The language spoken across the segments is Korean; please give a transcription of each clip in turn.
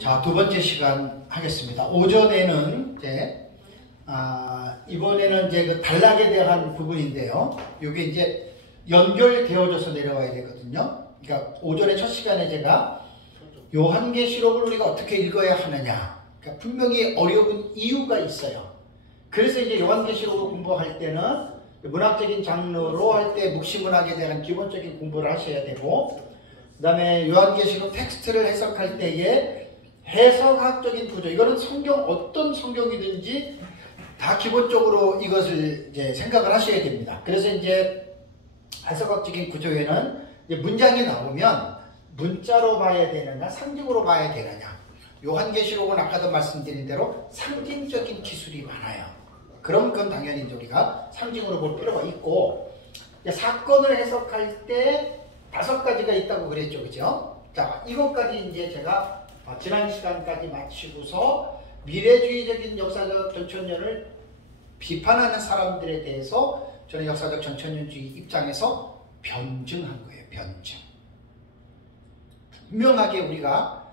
자, 두 번째 시간 하겠습니다. 오전에는 이제 이번에는 이제 그 단락에 대한 부분인데요. 이게 이제 연결되어져서 내려와야 되거든요. 그러니까 오전에 첫 시간에 제가 요한계시록을 우리가 어떻게 읽어야 하느냐. 그러니까 분명히 어려운 이유가 있어요. 그래서 이제 요한계시록을 공부할 때는 문학적인 장르로 할 때 묵시문학에 대한 기본적인 공부를 하셔야 되고, 그 다음에 요한계시록 텍스트를 해석할 때에 해석학적인 구조, 이거는 성경, 어떤 성경이든지 다 기본적으로 이것을 이제 생각을 하셔야 됩니다. 그래서 이제 해석학적인 구조에는 이제 문장이 나오면 문자로 봐야 되느냐, 상징으로 봐야 되느냐. 요한계시록은 아까도 말씀드린 대로 상징적인 기술이 많아요. 그런 건 당연히 우리가 상징으로 볼 필요가 있고, 사건을 해석할 때 5가지가 있다고 그랬죠, 그죠? 자, 이것까지 이제 제가 지난 시간까지 마치고서 미래주의적인 역사적 전천년을 비판하는 사람들에 대해서 저는 역사적 전천년주의 입장에서 변증한 거예요. 변증. 분명하게 우리가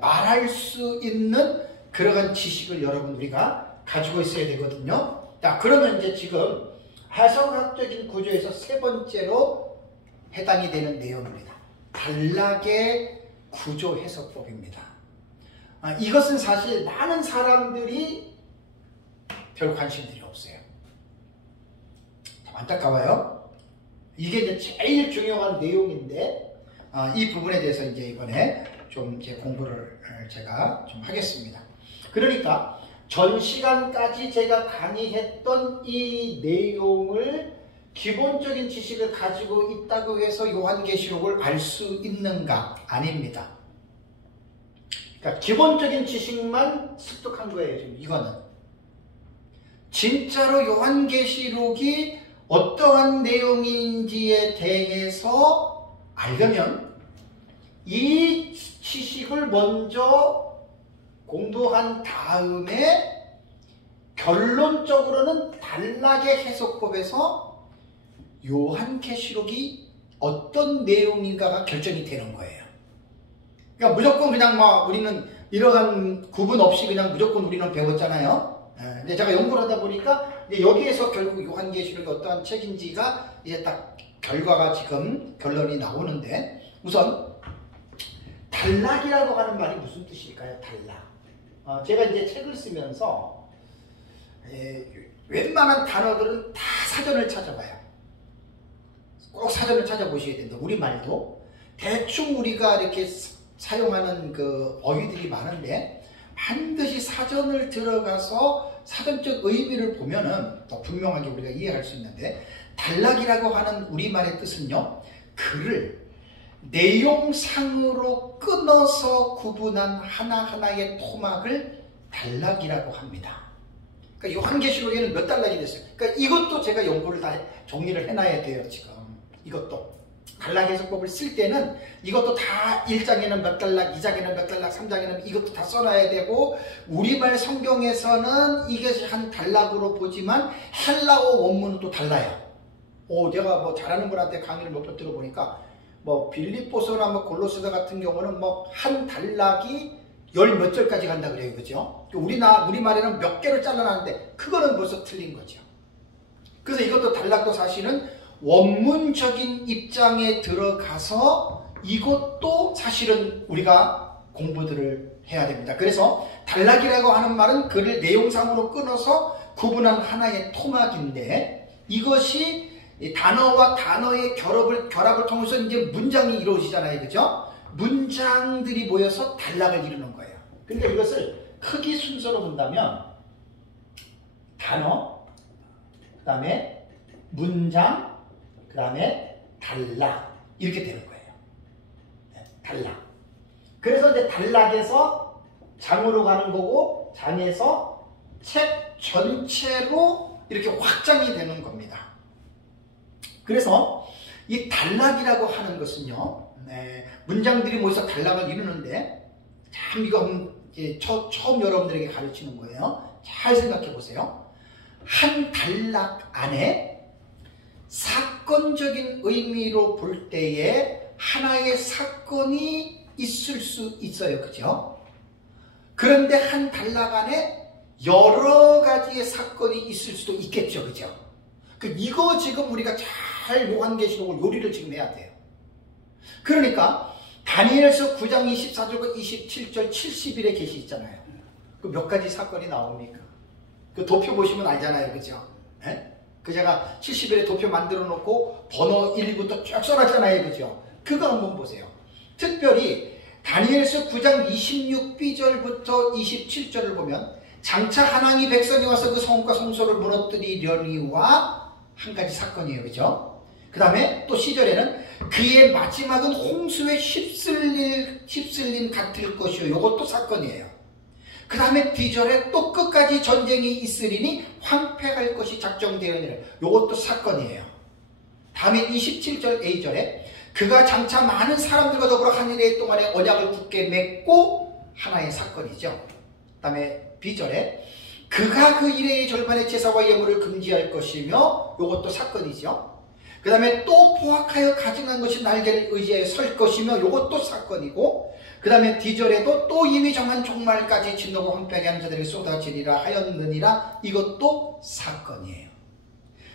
말할 수 있는 그러한 지식을 여러분 우리가 가지고 있어야 되거든요. 자, 그러면 이제 지금 해석학적인 구조에서 세 번째로 해당이 되는 내용입니다. 단락의 구조 해석법입니다. 이것은 사실 많은 사람들이 별 관심들이 없어요. 참 안타까워요. 이게 이제 제일 중요한 내용인데, 이 부분에 대해서 이제 이번에 좀 이제 공부를 제가 좀 하겠습니다. 그러니까 전 시간까지 제가 강의했던 이 내용을 기본적인 지식을 가지고 있다고 해서 요한계시록을 알 수 있는가? 아닙니다. 그러니까 기본적인 지식만 습득한 거예요, 지금 이거는. 진짜로 요한계시록이 어떠한 내용인지에 대해서 알려면 이 지식을 먼저 공부한 다음에 결론적으로는 단락의 해석법에서 요한계시록이 어떤 내용인가가 결정이 되는 거예요. 그러니까 무조건 그냥 막 우리는 이러한 구분 없이 그냥 무조건 우리는 배웠잖아요. 근데 제가 연구를 하다 보니까 이제 여기에서 결국 요한계시록이 어떠한 책인지가 이제 딱 결과가 지금 결론이 나오는데, 우선 단락이라고 하는 말이 무슨 뜻일까요? 단락. 제가 이제 책을 쓰면서 웬만한 단어들은 다 사전을 찾아봐요. 꼭 사전을 찾아보셔야 된다. 우리말도 대충 우리가 이렇게 사용하는 그 어휘들이 많은데 반드시 사전을 들어가서 사전적 의미를 보면은 더 분명하게 우리가 이해할 수 있는데, 단락이라고 하는 우리말의 뜻은요, 글을 내용상으로 끊어서 구분한 하나하나의 토막을 단락이라고 합니다. 그러니까 요한계시록에는 몇 단락이 됐어요. 그러니까 이것도 제가 연구를 다 정리를 해놔야 돼요, 지금. 이것도. 단락 해석법을 쓸 때는 이것도 다 1장에는 몇 단락, 2장에는 몇 단락, 3장에는 이것도 다 써놔야 되고, 우리말 성경에서는 이것이 한 단락으로 보지만 헬라어 원문은 또 달라요. 제가 뭐 잘하는 분한테 강의를 몇 번 들어보니까 뭐 빌립보서나 뭐 골로새서 같은 경우는 뭐 한 단락이 몇 절까지 간다 그래요, 그죠? 우리말에는 몇 개를 잘라놨는데 그거는 벌써 틀린 거죠. 그래서 이것도 단락도 사실은 원문적인 입장에 들어가서 이것도 사실은 우리가 공부들을 해야 됩니다. 그래서 단락이라고 하는 말은 글을 내용상으로 끊어서 구분한 하나의 토막인데, 이것이 단어와 단어의 결합을 통해서 이제 문장이 이루어지잖아요, 그죠? 문장들이 모여서 단락을 이루는 거예요. 근데 이것을 크기 순서로 본다면 단어, 그 다음에 문장, 그 다음에 단락, 이렇게 되는 거예요. 단락. 그래서 이제 단락에서 장으로 가는 거고, 장에서 책 전체로 이렇게 확장이 되는 겁니다. 그래서 이 단락이라고 하는 것은요, 문장들이 모여서 단락을 이루는데, 참 이거 처음 여러분들에게 가르치는 거예요. 잘 생각해 보세요. 한 단락 안에 사건적인 의미로 볼 때에 하나의 사건이 있을 수 있어요. 그죠? 그런데 한 단락 안에 여러 가지의 사건이 있을 수도 있겠죠. 그죠? 이거 지금 우리가 잘 요한계시록을 요리를 지금 해야 돼요. 그러니까 다니엘서 9장 24절과 27절 70일의 계시 있잖아요. 그 몇 가지 사건이 나옵니까? 그 도표 보시면 알잖아요. 그죠? 예? 그 제가 70일에 도표 만들어 놓고 번호 1부터 쭉 써놨잖아요. 그죠? 그거 한번 보세요. 특별히 다니엘서 9장 26b절부터 27절을 보면 장차 하나님이 백성이 와서 그 성읍과 성소를 무너뜨리려니와 한 가지 사건이에요. 그죠? 그 다음에 또 C절에는 그의 마지막은 홍수에 휩쓸림 같을 것이요. 이것도 사건이에요. 그 다음에 D절에 또 끝까지 전쟁이 있으리니 황폐할 것이 작정되었느니라. 이것도 사건이에요. 다음에 27절 A절에 그가 장차 많은 사람들과 더불어 한 해 동안에 언약을 굳게 맺고 하나의 사건이죠. 그 다음에 B절에 그가 그 일의 절반의 제사와 예물을 금지할 것이며 이것도 사건이죠. 그 다음에 또 포악하여 가증한 것이 날개를 의지하여 설 것이며 이것도 사건이고, 그 다음에 D절에도 또 이미 정한 종말까지 진노가 황폐하게 하는 자들에게 쏟아지리라 하였느니라. 이것도 사건이에요.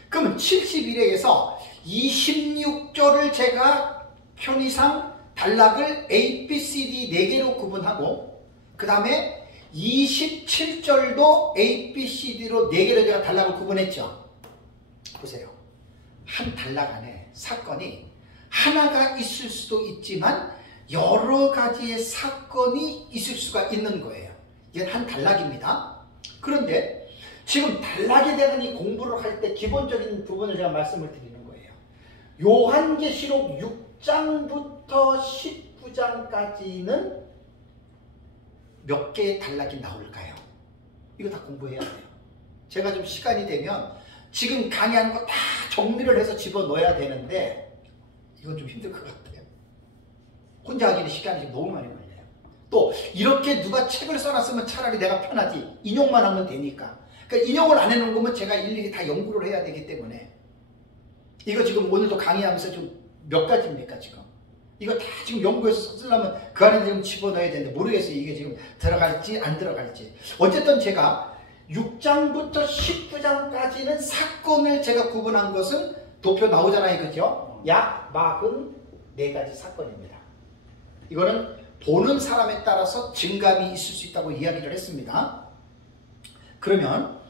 그러면 71회에서 26절을 제가 편의상 단락을 A, B, C, D 4개로 구분하고, 그 다음에 27절도 A, B, C, D로 4개로 제가 단락을 구분했죠. 보세요. 한 단락 안에 사건이 하나가 있을 수도 있지만 여러 가지의 사건이 있을 수가 있는 거예요. 이게 한 단락입니다. 그런데 지금 단락에 대한 이 공부를 할 때 기본적인 부분을 제가 말씀을 드리는 거예요. 요한계시록 6장부터 19장까지는 몇 개의 단락이 나올까요? 이거 다 공부해야 돼요. 제가 좀 시간이 되면 지금 강의하는 거 다 정리를 해서 집어넣어야 되는데 이건 좀 힘들 것 같아요. 혼자 하기는 시간이 지금 너무 많이 걸려요. 또 이렇게 누가 책을 써놨으면 차라리 내가 편하지. 인용만 하면 되니까. 그러니까 인용을 안 해놓은 거면 제가 일일이 다 연구를 해야 되기 때문에 이거 지금 오늘도 강의하면서 좀 몇 가지입니까 지금? 이거 다 지금 연구해서 쓰려면 그 안에 지금 집어넣어야 되는데 모르겠어요. 이게 지금 들어갈지 안 들어갈지. 어쨌든 제가 6장부터 19장까지는 사건을 제가 구분한 것은 도표 나오잖아요. 그죠? 약 44가지 사건입니다. 이거는 보는 사람에 따라서 증감이 있을 수 있다고 이야기를 했습니다. 그러면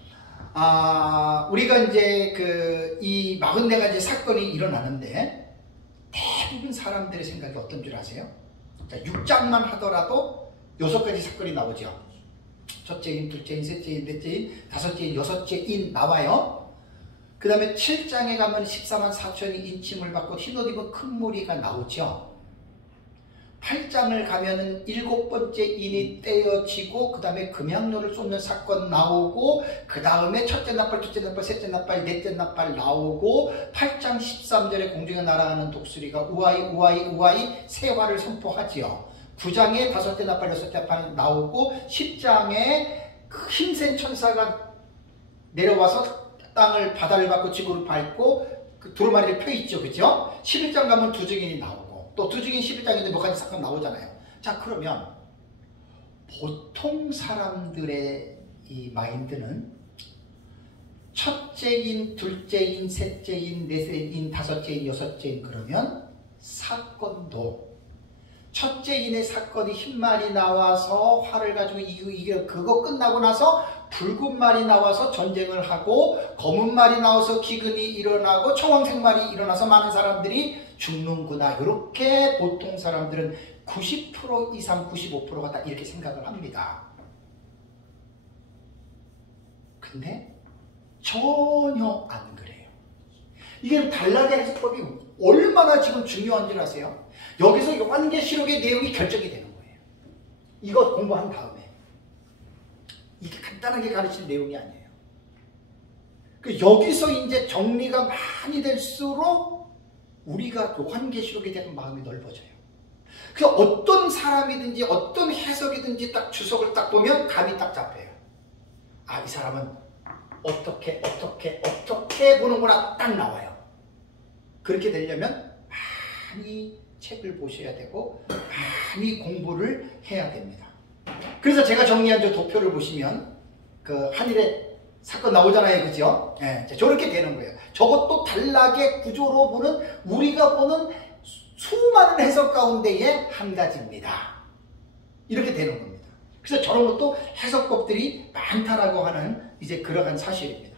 우리가 이제 이 44가지 사건이 일어나는데 대부분 사람들의 생각이 어떤 줄 아세요? 자, 6장만 하더라도 6가지 사건이 나오죠. 첫째인, 둘째인, 셋째인, 넷째인, 다섯째인, 여섯째인 나와요. 그 다음에 7장에 가면 14만 4천이 인침을 받고 흰옷 입은 큰 무리가 나오죠. 8장을 가면은 7번째 인이 떼어지고 그 다음에 금양로를 쏟는 사건 나오고 그 다음에 첫째 나팔, 둘째 나팔, 셋째 나팔, 넷째 나팔 나오고 8장 13절에 공중의 나라하는 독수리가 우아이 우아이 우아이 세화를 선포하지요. 9장에 다섯째 나팔, 여섯째 나팔 나오고 10장에 그 힘센 천사가 내려와서 땅을 바다를 밟고 지구를 밟고 그 두루마리를 펴있죠. 그죠? 11장 가면 두 증인이 나오고 또 두 증인 11장인데 몇 가지 사건 나오잖아요. 자, 그러면 보통 사람들의 이 마인드는 첫째인, 둘째인, 셋째인, 넷째인, 다섯째인, 여섯째인 그러면 사건도 첫째인의 사건이 흰 말이 나와서 활을 가지고 이게 그거 끝나고 나서 붉은 말이 나와서 전쟁을 하고 검은 말이 나와서 기근이 일어나고 청황색 말이 일어나서 많은 사람들이 죽는구나. 이렇게 보통 사람들은 90% 이상 95%가 다 이렇게 생각을 합니다. 근데 전혀 안 그래요. 이게 단락의 해석법이 얼마나 지금 중요한 줄 아세요? 여기서 요한계시록의 내용이 결정이 되는 거예요. 이거 공부한 다음에. 이게 간단하게 가르칠 내용이 아니에요. 여기서 이제 정리가 많이 될수록 우리가 요한계시록에 대한 마음이 넓어져요. 그래서 어떤 사람이든지 어떤 해석이든지 딱 주석을 딱 보면 감이 딱 잡혀요. 아, 이 사람은 어떻게 보는구나 딱 나와요. 그렇게 되려면 많이 책을 보셔야 되고 많이 공부를 해야 됩니다. 그래서 제가 정리한 저 도표를 보시면 그 한일의 사건 나오잖아요. 그죠? 예, 저렇게 되는 거예요. 저것도 단락의 구조로 보는 우리가 보는 수많은 해석 가운데의 한 가지입니다. 이렇게 되는 겁니다. 그래서 저런 것도 해석법들이 많다라고 하는 이제 그러한 사실입니다.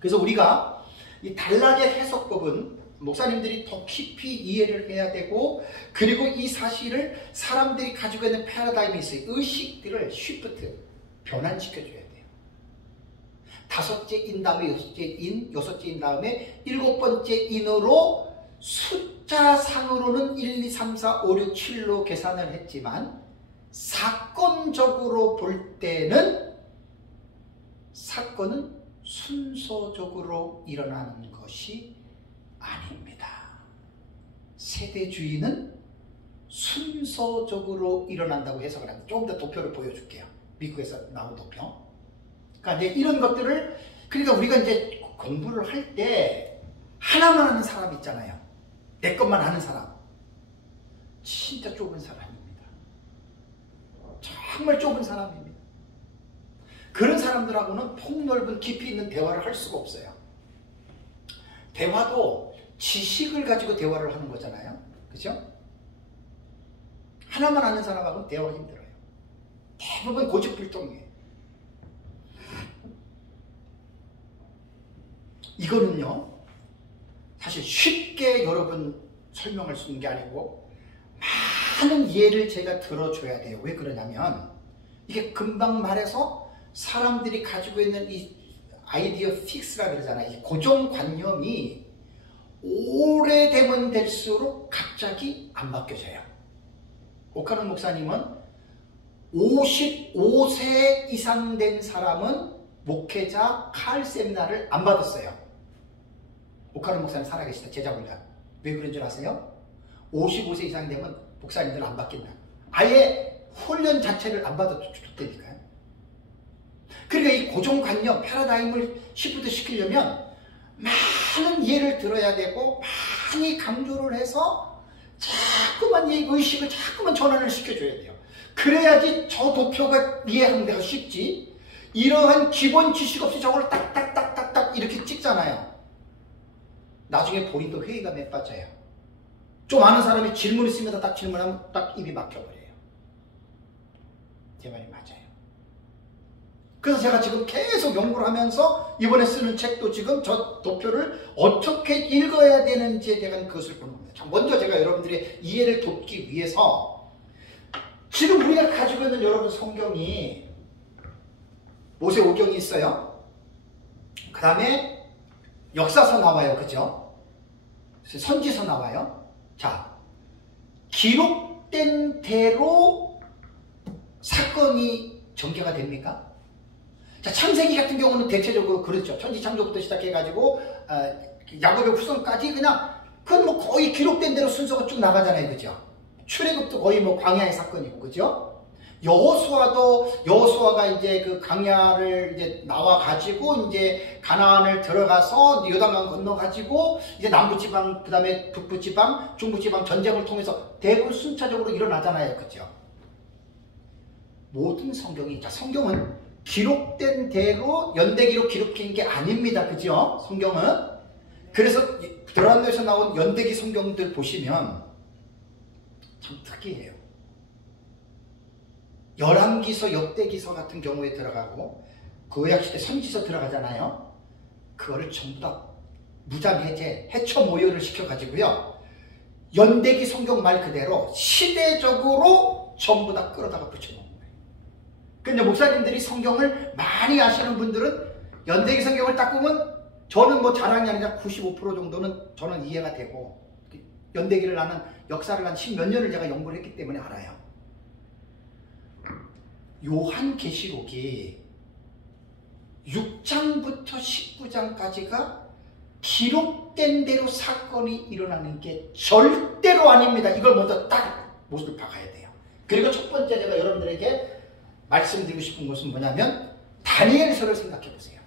그래서 우리가 이 단락의 해석법은 목사님들이 더 깊이 이해를 해야 되고, 그리고 이 사실을 사람들이 가지고 있는 패러다임이 있어요. 의식들을 쉬프트, 변환시켜줘야 돼요. 다섯째 인 다음에 여섯째 인, 여섯째 인 다음에 일곱 번째 인으로 숫자상으로는 1, 2, 3, 4, 5, 6, 7로 계산을 했지만 사건적으로 볼 때는 사건은 순서적으로 일어나는 것이 아닙니다. 세대주의는 순서적으로 일어난다고 해석을 합니다. 조금 더 도표를 보여줄게요. 미국에서 나온 도표. 그러니까 이제 이런 것들을, 그러니까 우리가 이제 공부를 할 때 하나만 하는 사람 있잖아요. 내 것만 하는 사람. 진짜 좁은 사람입니다. 정말 좁은 사람입니다. 그런 사람들하고는 폭넓은 깊이 있는 대화를 할 수가 없어요. 대화도 지식을 가지고 대화를 하는 거잖아요. 그죠? 하나만 아는 사람하고는 대화가 힘들어요. 대부분 고집불통이에요. 이거는요, 사실 쉽게 여러분 설명할 수 있는 게 아니고 많은 예를 제가 들어줘야 돼요. 왜 그러냐면 이게 금방 말해서 사람들이 가지고 있는 이 아이디어 픽스라 그러잖아요. 이 고정관념이 오래되면 될수록 갑자기 안 바뀌어져요. 오카노 목사님은 55세 이상 된 사람은 목회자 칼 세미나를 안 받았어요. 오카노 목사님 살아계시다. 제자훈련. 왜 그런 줄 아세요? 55세 이상 되면 목사님들 안 받겠다. 아예 훈련 자체를 안 받아도 좋다니까요. 그러니까 이 고정관념, 패러다임을 시프트 시키려면 많은 예를 들어야 되고 많이 강조를 해서 자꾸만 이 의식을 자꾸만 전환을 시켜줘야 돼요. 그래야지 저 도표가 이해하는 데가 쉽지. 이러한 기본 지식 없이 저걸 딱딱딱딱딱 이렇게 찍잖아요. 나중에 본인도 회의감에 빠져요. 좀 아는 사람이 질문 있으면 딱 질문하면 딱 입이 막혀버려요. 제 말이 맞아요. 그래서 제가 지금 계속 연구를 하면서 이번에 쓰는 책도 지금 저 도표를 어떻게 읽어야 되는지에 대한 그것을 보는 겁니다. 자, 먼저 제가 여러분들의 이해를 돕기 위해서 지금 우리가 가지고 있는 여러분 성경이 모세오경이 있어요. 그 다음에 역사서 나와요. 그죠? 선지서 나와요. 자, 기록된 대로 사건이 전개가 됩니까? 자, 창세기 같은 경우는 대체적으로 그렇죠. 천지창조부터 시작해가지고 야곱의 후손까지 그냥 그건 뭐 거의 기록된 대로 순서가 쭉 나가잖아요. 그죠? 출애굽도 거의 뭐 광야의 사건이고, 그죠? 여호수아가 이제 그 광야를 이제 나와가지고 이제 가나안을 들어가서 요단강 건너가지고 이제 남부지방, 그 다음에 북부지방, 중부지방 전쟁을 통해서 대부분 순차적으로 일어나잖아요. 그죠? 모든 성경이, 자, 성경은 기록된 대로 연대기로 기록된 게 아닙니다. 그죠? 성경은. 그래서 드라마에서 나온 연대기 성경들 보시면 참 특이해요. 열왕기서, 역대기서 같은 경우에 들어가고 구약시대 선지서 들어가잖아요. 그거를 전부 다 무장해제, 해처 모혈을 시켜가지고요. 연대기 성경 말 그대로 시대적으로 전부 다 끌어다가 붙여놓은 거예요. 근데 목사님들이 성경을 많이 아시는 분들은 연대기 성경을 딱 보면 저는 뭐 자랑이 아니라 95% 정도는 저는 이해가 되고, 연대기를 나는 역사를 한 10몇 년을 제가 연구를 했기 때문에 알아요. 요한계시록이 6장부터 19장까지가 기록된 대로 사건이 일어나는 게 절대로 아닙니다. 이걸 먼저 딱 못을 박아야 돼요. 그리고 첫 번째 제가 여러분들에게 말씀드리고 싶은 것은 뭐냐면 다니엘서를 생각해 보세요.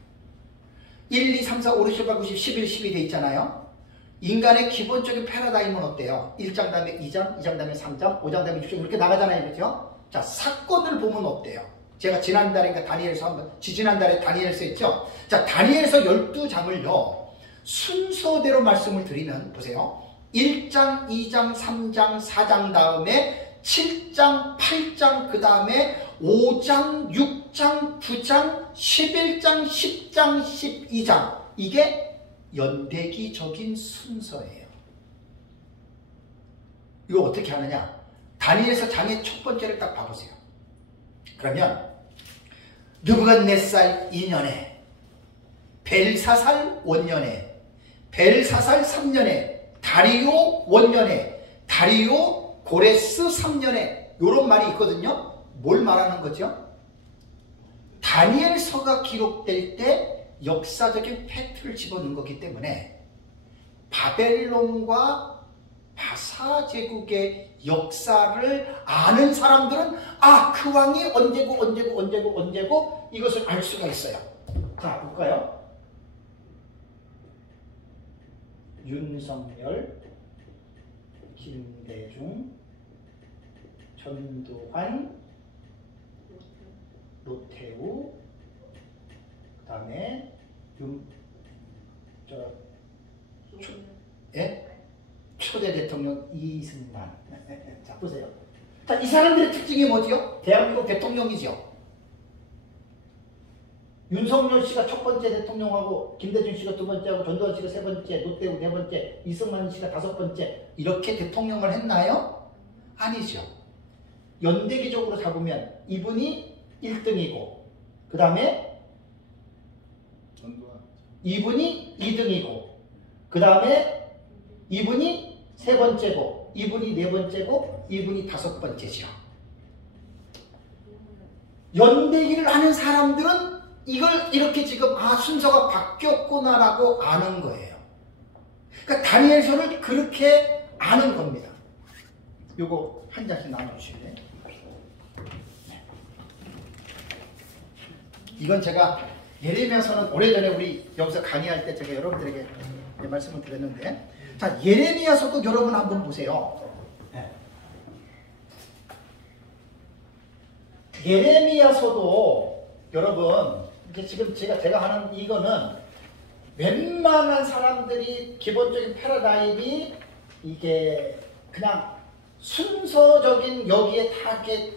1, 2, 3, 4, 5, 6, 7, 8, 9, 10, 11, 12 돼 있잖아요. 인간의 기본적인 패러다임은 어때요? 1장 다음에 2장, 2장 다음에 3장, 5장 다음에 6장 이렇게 나가잖아요. 그렇죠? 자, 사건을 보면 어때요? 제가 지난달인가 다니엘서 한번, 지지난달에 다니엘서 했죠? 자, 다니엘서 12장을요, 순서대로 말씀을 드리면, 보세요. 1장, 2장, 3장, 4장 다음에 7장, 8장, 그 다음에 5장, 6장, 9장, 11장, 10장, 12장. 이게 연대기적인 순서예요. 이거 어떻게 하느냐? 다니엘서 장의 첫 번째를 딱 봐보세요. 그러면 느부갓네살 2년에, 벨사살 원년에, 벨사살 3년에, 다리오 원년에, 다리오 고레스 3년에, 이런 말이 있거든요. 뭘 말하는 거죠? 다니엘서가 기록될 때 역사적인 팩트를 집어넣은 거기 때문에 바벨론과 바사 제국의 역사를 아는 사람들은 그 왕이 언제고 이것을 알 수가 있어요. 자, 볼까요? 윤석열, 김대중, 전두환, 노태우, 그 다음에 초대 대통령 이승만. 자, 보세요. 자, 이 사람들의 특징이 뭐지요? 대한민국 대통령이죠. 윤석열 씨가 첫 번째 대통령하고, 김대중 씨가 두 번째하고, 전두환 씨가 세 번째, 노태우 네 번째, 이승만 씨가 다섯 번째, 이렇게 대통령을 했나요? 아니죠. 연대기적으로 잡으면 이분이 1등이고, 그 다음에 이분이 2등이고, 그 다음에 이분이 세 번째고, 이분이 네 번째고, 이분이 다섯 번째죠. 연대기를 아는 사람들은 이걸 이렇게 지금 순서가 바뀌었구나라고 아는 거예요. 그러니까 다니엘서를 그렇게 아는 겁니다. 요거 한 장씩 나눠주실래요? 이건 제가 예레미야서는 오래전에 우리 여기서 강의할 때 제가 여러분들에게 말씀을 드렸는데, 자, 예레미야서도 여러분 한번 보세요. 예레미야서도 여러분, 이제 지금 제가 하는 이거는 웬만한 사람들이 기본적인 패러다임이 이게 그냥 순서적인 여기에 다 이렇게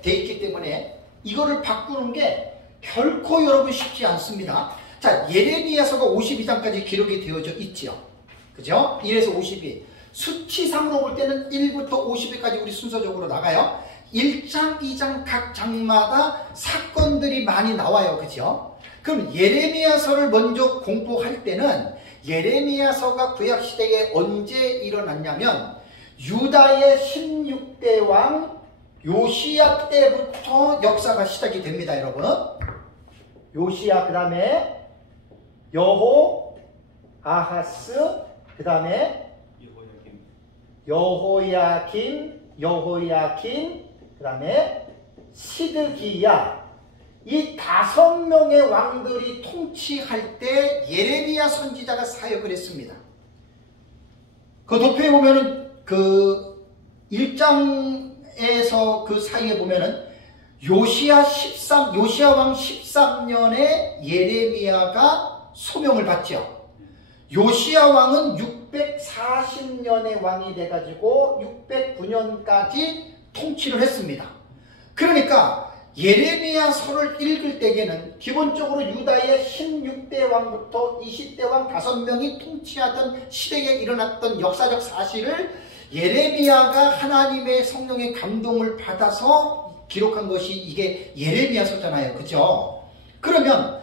돼 있기 때문에 이거를 바꾸는 게 결코 여러분 쉽지 않습니다. 자, 예레미야서가 52장까지 기록이 되어져 있죠. 그죠? 1에서 52. 수치상으로 볼 때는 1부터 50위까지 우리 순서적으로 나가요. 1장, 2장 각 장마다 사건들이 많이 나와요. 그죠? 그럼 예레미야서를 먼저 공부할 때는 예레미야서가 구약시대에 언제 일어났냐면 유다의 16대 왕 요시야 때부터 역사가 시작이 됩니다. 여러분. 요시야, 그 다음에 여호 아하스, 그 다음에 여호야김, 그 다음에 시드기야. 이 5명의 왕들이 통치할 때 예레미야 선지자가 사역을 했습니다. 그 도표에 보면은 그 1장에서 그 사이에 보면은 요시야 왕 13년에 예레미야가 소명을 받죠. 요시야 왕은 640년의 왕이 돼가지고 609년까지 통치를 했습니다. 그러니까 예레미야서를 읽을 때에는 기본적으로 유다의 16대 왕부터 20대 왕 5명이 통치하던 시대에 일어났던 역사적 사실을 예레미야가 하나님의 성령의 감동을 받아서 기록한 것이 이게 예레미야서잖아요. 그죠? 그러면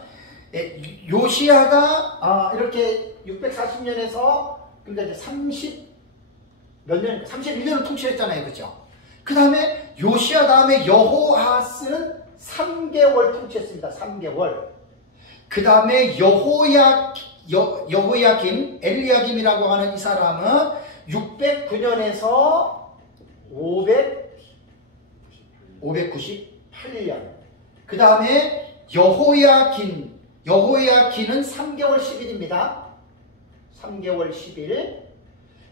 요시야가 이렇게 640년에서 근데 이제 31년을 통치했잖아요. 그죠? 그 다음에 요시야 다음에 여호아스는 3개월 통치했습니다. 3개월. 그 다음에 여호야김, 엘리야김이라고 하는 이 사람은 609년에서 598년. 그 다음에 여호야긴은 3개월 10일입니다. 3개월 10일.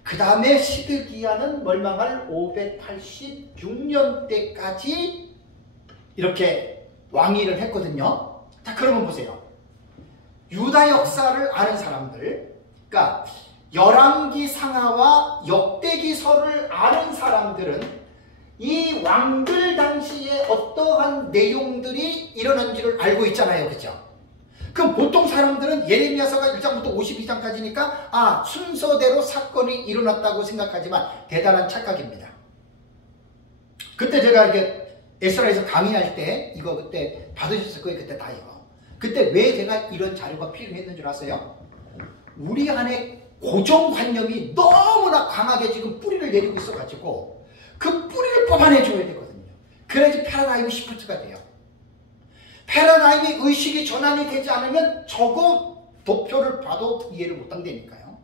그 다음에 시드기야는 멸망할 586년 때까지 이렇게 왕위를 했거든요. 자, 그러면 보세요. 유다 역사를 아는 사람들, 그러니까 열왕기 상하와 역대기서를 아는 사람들은 이 왕들 당시에 어떠한 내용들이 일어난지를 알고 있잖아요. 그죠? 그럼 보통 사람들은 예레미야서가 1장부터 52장까지니까 순서대로 사건이 일어났다고 생각하지만 대단한 착각입니다. 그때 제가 이렇게 에스라에서 강의할 때 이거 그때 받으셨을 거예요. 그때 다 이거. 그때 왜 제가 이런 자료가 필요했는 줄 아세요? 우리 안에 고정관념이 너무나 강하게 지금 뿌리를 내리고 있어가지고 그 뿌리를 뽑아내줘야 되거든요. 그래야지 패러다임 시프트가 돼요. 패러다임이 의식이 전환이 되지 않으면 저거 도표를 봐도 이해를 못한다니까요.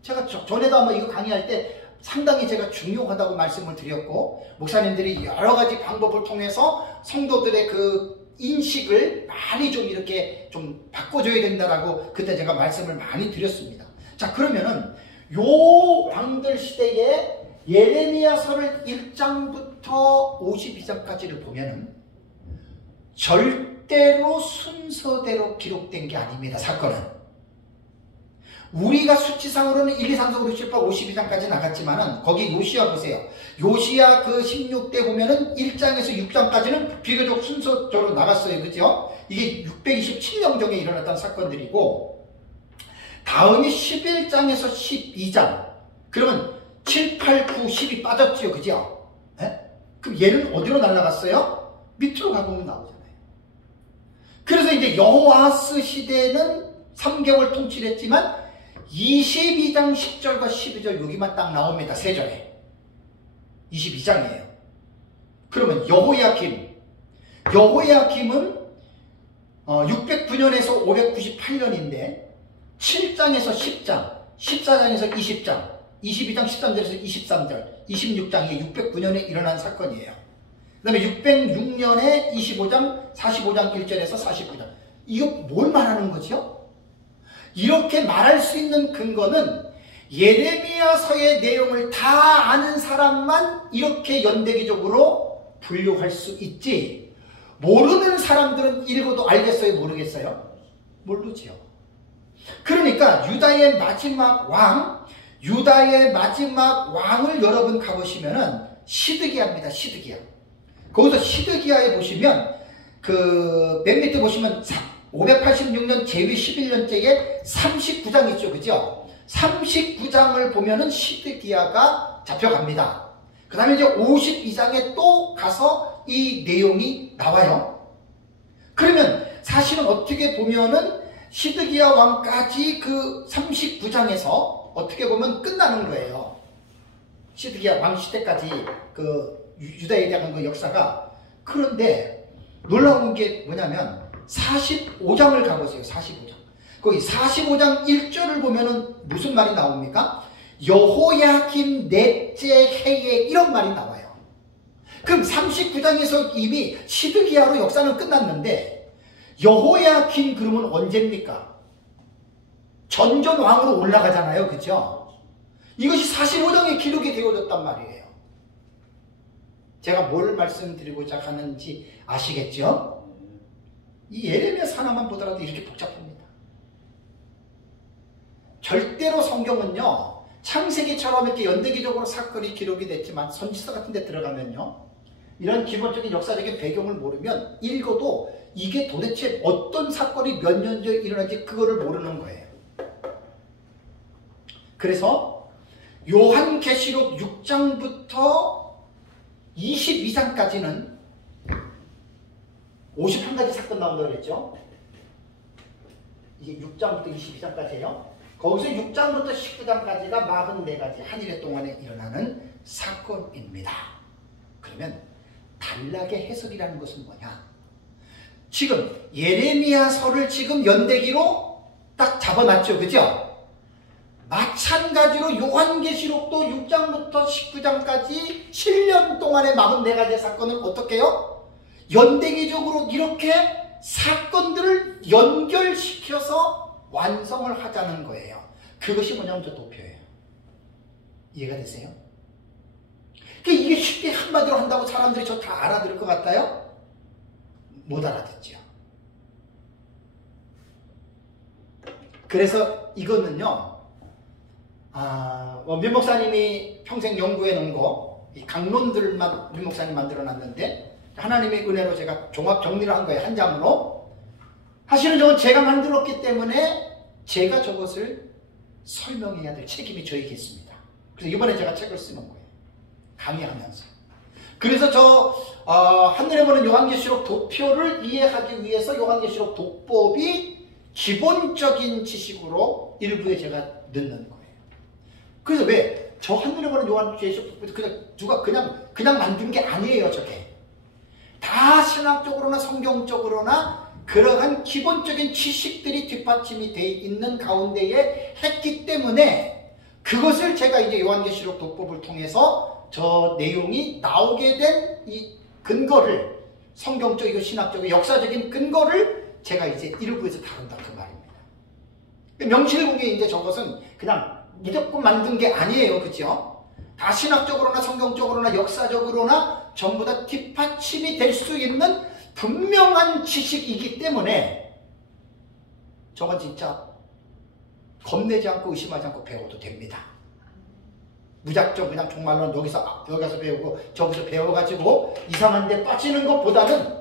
제가 전에도 한번 이거 강의할 때 상당히 제가 중요하다고 말씀을 드렸고, 목사님들이 여러 가지 방법을 통해서 성도들의 그 인식을 많이 좀 이렇게 좀 바꿔줘야 된다라고 그때 제가 말씀을 많이 드렸습니다. 자, 그러면은 요 왕들 시대에 예레미야서를 1장부터 52장까지를 보면은 절대로 순서대로 기록된 게 아닙니다. 사건은. 우리가 수치상으로는 1, 2, 3, 4, 5, 6, 7, 8, 52장까지 나갔지만은 거기 요시야 보세요. 요시야 그 16대 보면은 1장에서 6장까지는 비교적 순서대로 나갔어요. 그죠? 이게 627년 전에 일어났던 사건들이고, 다음이 11장에서 12장. 그러면 7, 8, 9, 10이 빠졌지요. 그죠? 네? 그럼 얘는 어디로 날아갔어요? 밑으로 가보면 나오잖아요. 그래서 이제 여호아스 시대는 3개월 통치를 했지만 22장 10절과 12절 여기만 딱 나옵니다. 3절에. 22장이에요. 그러면 여호야김은 609년에서 598년인데 7장에서 10장, 14장에서 20장, 22장 13절에서 23절, 26장이 609년에 일어난 사건이에요. 그 다음에 606년에 25장, 45장 1절에서 49장. 이거 뭘 말하는 거죠? 이렇게 말할 수 있는 근거는 예레미야서의 내용을 다 아는 사람만 이렇게 연대기적으로 분류할 수 있지, 모르는 사람들은 읽어도 알겠어요? 모르겠어요? 모르지요. 그러니까 유다의 마지막 왕을 여러분 가보시면은 시드기야입니다. 시드기야. 거기서 시드기야에 보시면 그 맨 밑에 보시면 586년 제위 11년째에 39장 있죠. 그죠? 39장을 보면은 시드기야가 잡혀갑니다. 그 다음에 이제 52장에 또 가서 이 내용이 나와요. 그러면 사실은 어떻게 보면은 시드기야 왕까지 그 39장에서 어떻게 보면 끝나는 거예요. 시드기야 왕 시대까지 그 유다에 대한 그 역사가. 그런데 놀라운 게 뭐냐면 45장을 가보세요. 45장. 거기 45장 1절을 보면은 무슨 말이 나옵니까? 여호야김 넷째 해에 이런 말이 나와요. 그럼 39장에서 이미 시드기야로 역사는 끝났는데 여호야김 그러면 언제입니까? 전전왕으로 올라가잖아요. 그죠? 이것이 45장에 기록이 되어졌단 말이에요. 제가 뭘 말씀드리고자 하는지 아시겠죠? 이 예레미야 하나만 보더라도 이렇게 복잡합니다. 절대로 성경은요, 창세기처럼 이렇게 연대기적으로 사건이 기록이 됐지만 선지서 같은 데 들어가면요, 이런 기본적인 역사적인 배경을 모르면 읽어도 이게 도대체 어떤 사건이 몇 년 전에 일어난지 그거를 모르는 거예요. 그래서 요한계시록 6장부터 22장까지는 51가지 사건 나온다고 그랬죠? 이게 6장부터 22장까지예요. 거기서 6장부터 19장까지가 44가지 한 일의 동안에 일어나는 사건입니다. 그러면 단락의 해석이라는 것은 뭐냐? 지금 예레미야서를 지금 연대기로 딱 잡아놨죠. 그죠? 마찬가지로 요한계시록도 6장부터 19장까지 7년 동안의 44가지 사건을 어떻게 해요? 연대기적으로 이렇게 사건들을 연결시켜서 완성을 하자는 거예요. 그것이 뭐냐면 저 도표예요. 이해가 되세요? 이게 쉽게 한마디로 한다고 사람들이 저 다 알아들을 것 같아요? 못 알아듣죠. 그래서 이거는요, 민 목사님이 평생 연구해 놓은 거, 이 강론들만 민 목사님 만들어 놨는데, 하나님의 은혜로 제가 종합 정리를 한 거예요. 한 장으로. 사실은 저건 제가 만들었기 때문에 제가 저것을 설명해야 될 책임이 저에게 있습니다. 그래서 이번에 제가 책을 쓰는 거예요. 강의하면서. 그래서 한눈에 보는 요한계시록 도표를 이해하기 위해서 요한계시록 독법이 기본적인 지식으로 일부에 제가 넣는 거예요. 그래서 왜? 저 한눈에 보는 요한계시록 독법이 누가 그냥 만든 게 아니에요, 저게. 다 신학적으로나 성경적으로나 그러한 기본적인 지식들이 뒷받침이 되어 있는 가운데에 했기 때문에 그것을 제가 이제 요한계시록 독법을 통해서 저 내용이 나오게 된 이 근거를 성경적이고 신학적이고 역사적인 근거를 제가 이제 일부에서 다룬다 그 말입니다. 명실공히 이제 저것은 그냥 무조건 만든 게 아니에요, 그죠? 다 신학적으로나 성경적으로나 역사적으로나 전부 다 뒷받침이 될 수 있는 분명한 지식이기 때문에 저건 진짜 겁내지 않고 의심하지 않고 배워도 됩니다. 무작정 그냥 종말론 여기서 배우고 저기서 배워가지고 이상한 데 빠지는 것보다는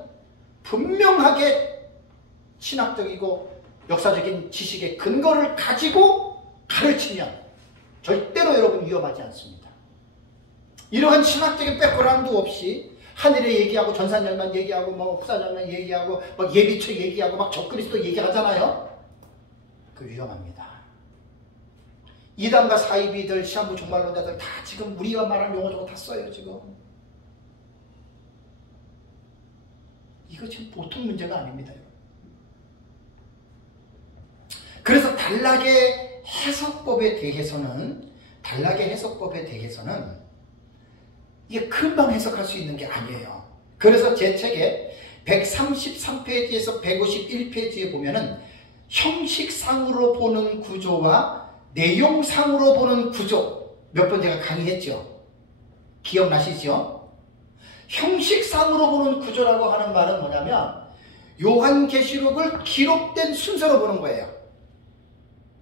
분명하게 신학적이고 역사적인 지식의 근거를 가지고 가르치면 절대로 여러분 위험하지 않습니다. 이러한 신학적인 백그라운드 없이 하늘에 얘기하고 전산열만 얘기하고 후산열만 얘기하고 예비처 얘기하고 막 적그리스도 얘기하잖아요. 그 위험합니다. 이단과 사이비들, 시한부 종말론자들 다 지금 우리가 말하는 용어 저거 다 써요, 지금. 이거 지금 보통 문제가 아닙니다. 그래서 단락의 해석법에 대해서는 이게 금방 해석할 수 있는 게 아니에요. 그래서 제 책에 133페이지에서 151페이지에 보면은 형식상으로 보는 구조와 내용상으로 보는 구조 몇 번 제가 강의했죠. 기억나시죠? 형식상으로 보는 구조라고 하는 말은 뭐냐면 요한계시록을 기록된 순서로 보는 거예요.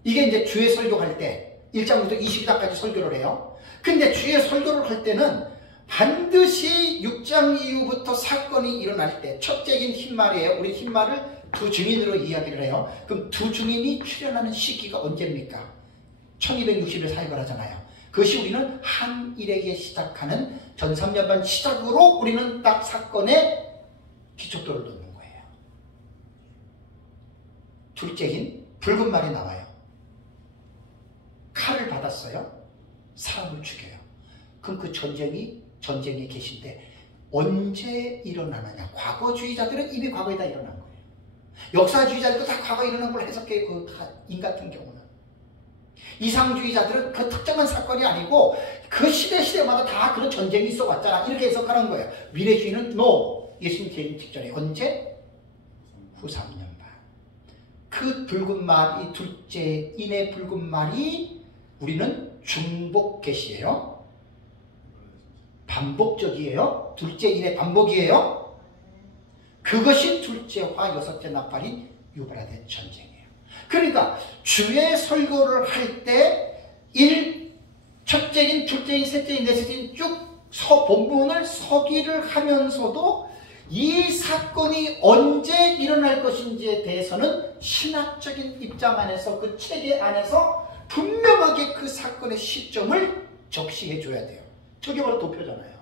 이게 이제 주의 설교할 때 1장부터 20장까지 설교를 해요. 근데 주의 설교를 할 때는 반드시 6장 이후부터 사건이 일어날 때 첫째인 흰말이에요. 우리 흰말을 두 증인으로 이야기를 해요. 그럼 두 증인이 출현하는 시기가 언제입니까? 1260일 사역을 하잖아요. 그것이 우리는 한일에게 시작하는 전 3년반 시작으로 우리는 딱 사건의 기초도를 놓는 거예요. 둘째인 붉은 말이 나와요. 칼을 받았어요. 사람을 죽여요. 그럼 그 전쟁에 계신데 언제 일어나느냐. 과거주의자들은 이미 과거에 다 일어난 거예요. 역사주의자들도 다 과거에 일어난 걸 해석해요. 그 인 같은 경우는. 이상주의자들은 그 특정한 사건이 아니고 그 시대마다 다 그런 전쟁이 있어 왔잖아. 이렇게 해석하는 거예요. 미래주의는 no. 예수님 재림 직전에. 언제? 후 3년 반. 그 붉은 말이 둘째 인의 붉은 말이 우리는 중복 계시예요. 반복적이에요. 둘째 인의 반복이에요. 그것이 둘째와 여섯째 나팔인 유브라데 전쟁이에요. 그러니까 주의 설교를 할 때 첫째인, 둘째인, 셋째인, 넷째인 쭉 본문을 서기를 하면서도 이 사건이 언제 일어날 것인지에 대해서는 신학적인 입장 안에서 그 체계 안에서 분명하게 그 사건의 시점을 적시해 줘야 돼요. 저게 바로 도표잖아요.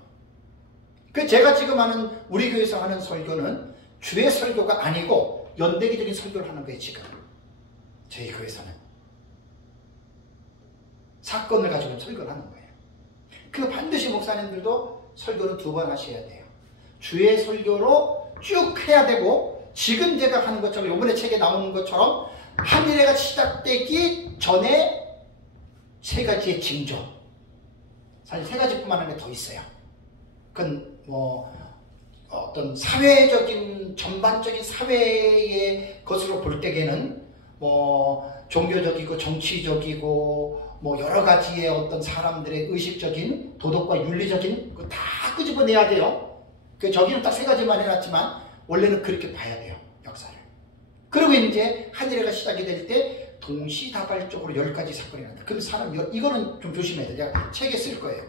그 제가 지금 하는 우리 교회에서 하는 설교는 주의 설교가 아니고 연대기적인 설교를 하는 거예요. 지금 저희 교회에서는 사건을 가지고 설교를 하는 거예요. 그 반드시 목사님들도 설교를 2번 하셔야 돼요. 주의 설교로 쭉 해야 되고 지금 제가 하는 것처럼 이번에 책에 나오는 것처럼 한일회가 시작되기 전에 3가지의 징조, 사실 3가지뿐만 아니라 더 있어요. 그건 어떤 사회적인 전반적인 사회의 것으로 볼 때에는 종교적이고 정치적이고 뭐 여러 가지의 어떤 사람들의 의식적인 도덕과 윤리적인 거 다 끄집어내야 돼요. 그 저기는 딱 세 가지만 해놨지만 원래는 그렇게 봐야 돼요, 역사를. 그리고 이제 한일회가 시작이 될 때 동시다발적으로 10가지 사건이 난다. 그럼 사람 이거는 좀 조심해야 돼. 제가 책에 쓸 거예요.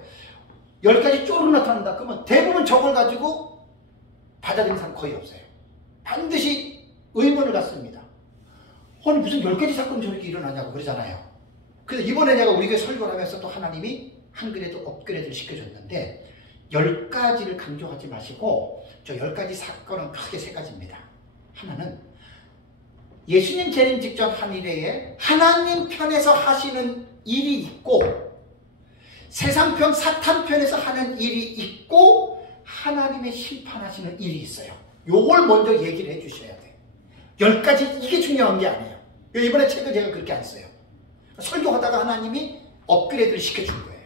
10가지 쪼르륵 나타난다. 그러면 대부분 저걸 가지고 받아들이는 사람 거의 없어요. 반드시 의문을 갖습니다. 아니 무슨 10가지 사건이 저렇게 일어나냐고 그러잖아요. 그래서 이번에 내가 우리 교회 설교를 하면서 또 하나님이 한 그래도 업그레이드를 시켜줬는데 10가지를 강조하지 마시고 저 10가지 사건은 크게 3가지입니다. 하나는 예수님 재림 직전 한일회에 하나님 편에서 하시는 일이 있고 세상 편, 사탄 편에서 하는 일이 있고 하나님의 심판하시는 일이 있어요. 요걸 먼저 얘기를 해주셔야 돼요. 10가지 이게 중요한 게 아니에요. 이번에 책을 제가 그렇게 안 써요. 설교하다가 하나님이 업그레이드를 시켜준 거예요.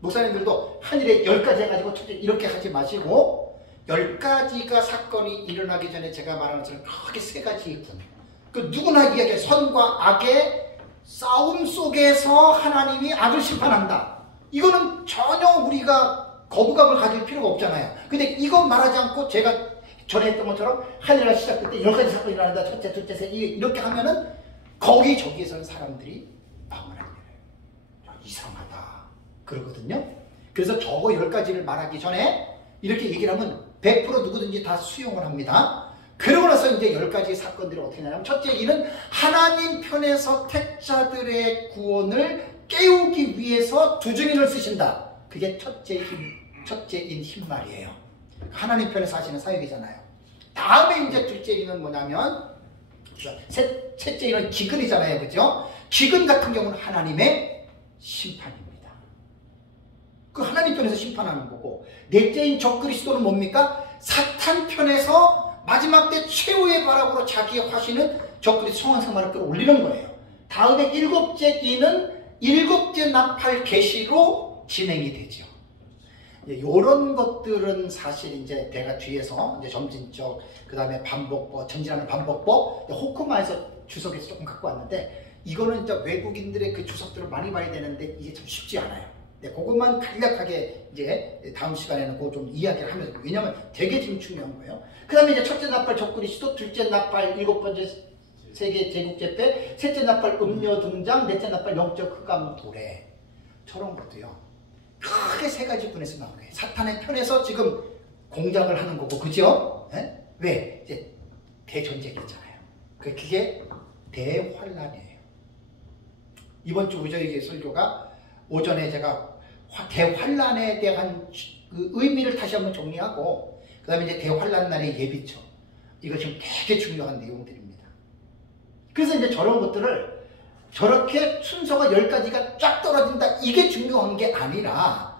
목사님들도 한일에 10가지 해가지고 이렇게 하지 마시고 10가지가 사건이 일어나기 전에 제가 말하는 것처럼 크게 3가지 있군요. 그 누구나 이야기해. 선과 악의 싸움 속에서 하나님이 악을 심판한다. 이거는 전혀 우리가 거부감을 가질 필요가 없잖아요. 근데 이거 말하지 않고 제가 전에 했던 것처럼 한일회가 시작될 때 10가지 사건이 일어난다. 첫째, 둘째, 셋 이렇게 하면은 거기저기에서는 사람들이 마음을 안 열어요. 이상하다 그러거든요. 그래서 저거 10가지를 말하기 전에 이렇게 얘기를 하면 100% 누구든지 다 수용을 합니다. 그러고 나서 이제 10가지 사건들이 어떻게 되냐면 첫째 이는 하나님 편에서 택자들의 구원을 깨우기 위해서 두 증인을 쓰신다. 그게 첫째인 힘말이에요. 하나님 편에서 하시는 사역이잖아요. 다음에 이제 둘째인은 뭐냐면 셋째인은 기근이잖아요. 그죠? 기근 같은 경우는 하나님의 심판입니다. 그 하나님 편에서 심판하는 거고 넷째인 적그리스도는 뭡니까? 사탄 편에서 마지막 때 최후의 바람으로 자기의 화신은 적그리스도 성황생활을 끌어올리는 거예요. 다음에 일곱째인은 일곱째 나팔 계시로 진행이 되죠. 이런 것들은 사실 이제 내가 뒤에서 이제 점진적, 그 다음에 반복법, 전진하는 반복법, 호크마에서 주석에서 조금 갖고 왔는데 이거는 이제 외국인들의 그 주석들을 많이 봐야 되는데 이게 참 쉽지 않아요. 네, 그것만 간략하게 이제 다음 시간에는 그거 좀 이야기를 하면서, 왜냐면 되게 지금 중요한 거예요. 그 다음에 이제 첫째 나팔 적그리스도, 둘째 나팔 일곱 번째 세계 제국제패, 셋째 나팔 음료 등장, 넷째 나팔 영적 흑암 도래. 저런 것도요. 크게 3가지 분에서 나오는 거예요. 사탄의 편에서 지금 공작을 하는 거고, 그죠? 네? 왜? 이제 대전쟁이 있잖아요. 그게 대환란이에요. 이번 주 우저에게 설교가 오전에 제가 대환란에 대한 그 의미를 다시 한번 정리하고, 그 다음에 이제 대환란 날의 예비처. 이거 지금 되게 중요한 내용들입니다. 그래서 이제 저런 것들을 저렇게 순서가 10가지가 쫙 떨어진다 이게 중요한 게 아니라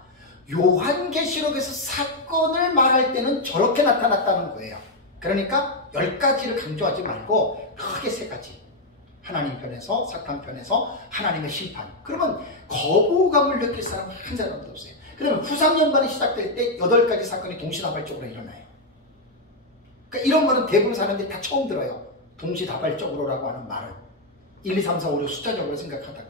요한계시록에서 사건을 말할 때는 저렇게 나타났다는 거예요. 그러니까 10가지를 강조하지 말고 크게 3가지. 하나님 편에서, 사탄 편에서, 하나님의 심판. 그러면 거부감을 느낄 사람 한 사람도 없어요. 그러면 후상연반이 시작될 때 8가지 사건이 동시다발적으로 일어나요. 그러니까 이런 거는 대부분 사람들이 다 처음 들어요. 동시다발적으로라고 하는 말을. 1, 2, 3, 4, 5, 6 숫자적으로 생각하다가.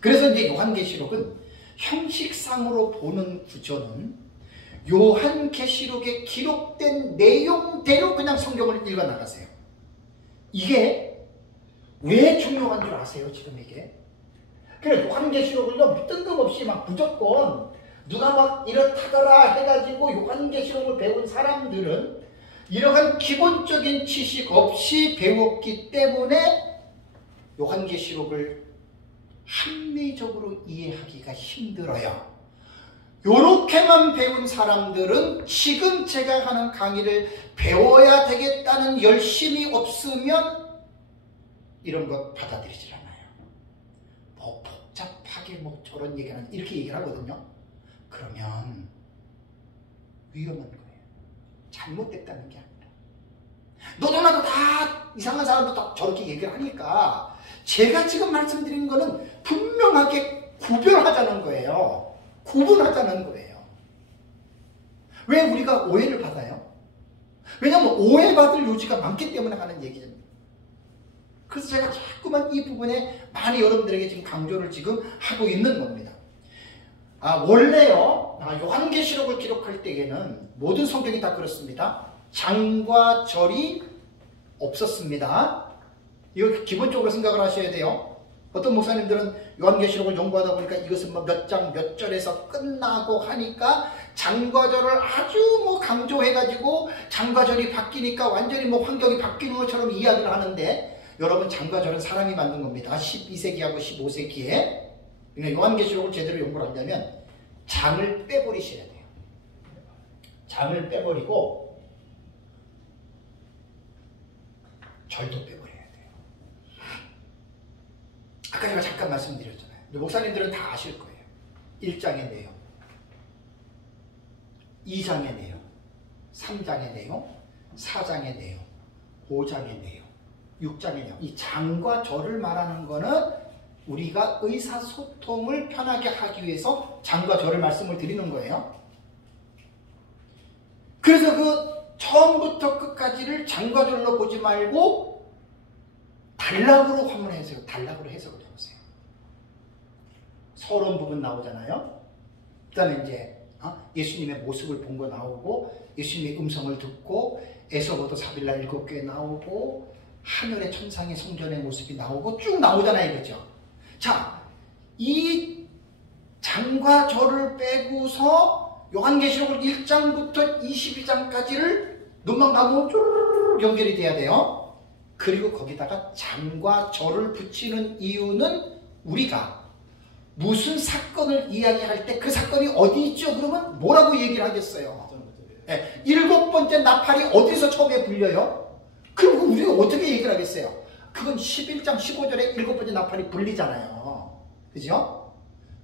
그래서 이제 요한계시록은 형식상으로 보는 구조는 요한계시록에 기록된 내용대로 그냥 성경을 읽어 나가세요. 이게 왜 중요한 줄 아세요? 지금 이게. 그래서 요한계시록을요 뜬금없이 막 무조건 누가 막 이렇다더라 해가지고 요한계시록을 배운 사람들은 이러한 기본적인 지식 없이 배웠기 때문에 요한계시록을 합리적으로 이해하기가 힘들어요. 요렇게만 배운 사람들은 지금 제가 하는 강의를 배워야 되겠다는 열심이 없으면 이런 거 받아들이질 않아요. 뭐 복잡하게 뭐 저런 얘기는 이렇게 얘기를 하거든요. 그러면 위험한 거예요. 잘못됐다는 게 아니라. 너도 나도 다 이상한 사람도 다 저렇게 얘기를 하니까 제가 지금 말씀드린 거는 분명하게 구별하자는 거예요. 구분하자는 거예요. 왜 우리가 오해를 받아요? 왜냐하면 오해받을 요지가 많기 때문에 하는 얘기입니다. 그래서 제가 자꾸만 이 부분에 많이 여러분들에게 지금 강조를 지금 하고 있는 겁니다. 원래요, 요한계시록을 기록할 때에는 모든 성경이 다 그렇습니다. 장과 절이 없었습니다. 이거 기본적으로 생각을 하셔야 돼요. 어떤 목사님들은 요한계시록을 연구하다 보니까 이것은 몇 장 몇 절에서 끝나고 하니까 장과절을 아주 강조해가지고 장과절이 바뀌니까 완전히 환경이 바뀌는 것처럼 이야기를 하는데, 여러분, 장과절은 사람이 만든 겁니다. 12세기하고 15세기에. 그러니까 요한계시록을 제대로 연구를 하려면 장을 빼버리셔야 돼요. 장을 빼버리고 절도 빼버려야 돼요. 아까 제가 잠깐 말씀드렸잖아요. 목사님들은 다 아실 거예요. 1장의 내용, 2장의 내용, 3장의 내용, 4장의 내용, 5장의 내용, 6장의 내용. 이 장과 절을 말하는 거는 우리가 의사소통을 편하게 하기 위해서 장과 절을 말씀을 드리는 거예요. 그래서 그 처음부터 끝까지를 장과 절로 보지 말고 단락으로 화문해서요. 단락으로 해석을 해보세요. 서론 부분 나오잖아요. 그 다음에 이제 예수님의 모습을 본 거 나오고, 예수님의 음성을 듣고, 에서부터 사빌라 7개 나오고, 하늘의 천상의 성전의 모습이 나오고 쭉 나오잖아요. 그죠? 자, 이 장과 절을 빼고서 요한계시록을 1장부터 22장까지를 눈만 감으면 쭈르르 연결이 돼야 돼요. 그리고 거기다가 장과 절을 붙이는 이유는 우리가 무슨 사건을 이야기할 때 그 사건이 어디 있죠? 그러면 뭐라고 얘기를 하겠어요? 네, 7번째 나팔이 어디서 처음에 불려요? 그럼 우리가 어떻게 얘기를 하겠어요? 그건 11장 15절에 7번째 나팔이 불리잖아요. 그죠?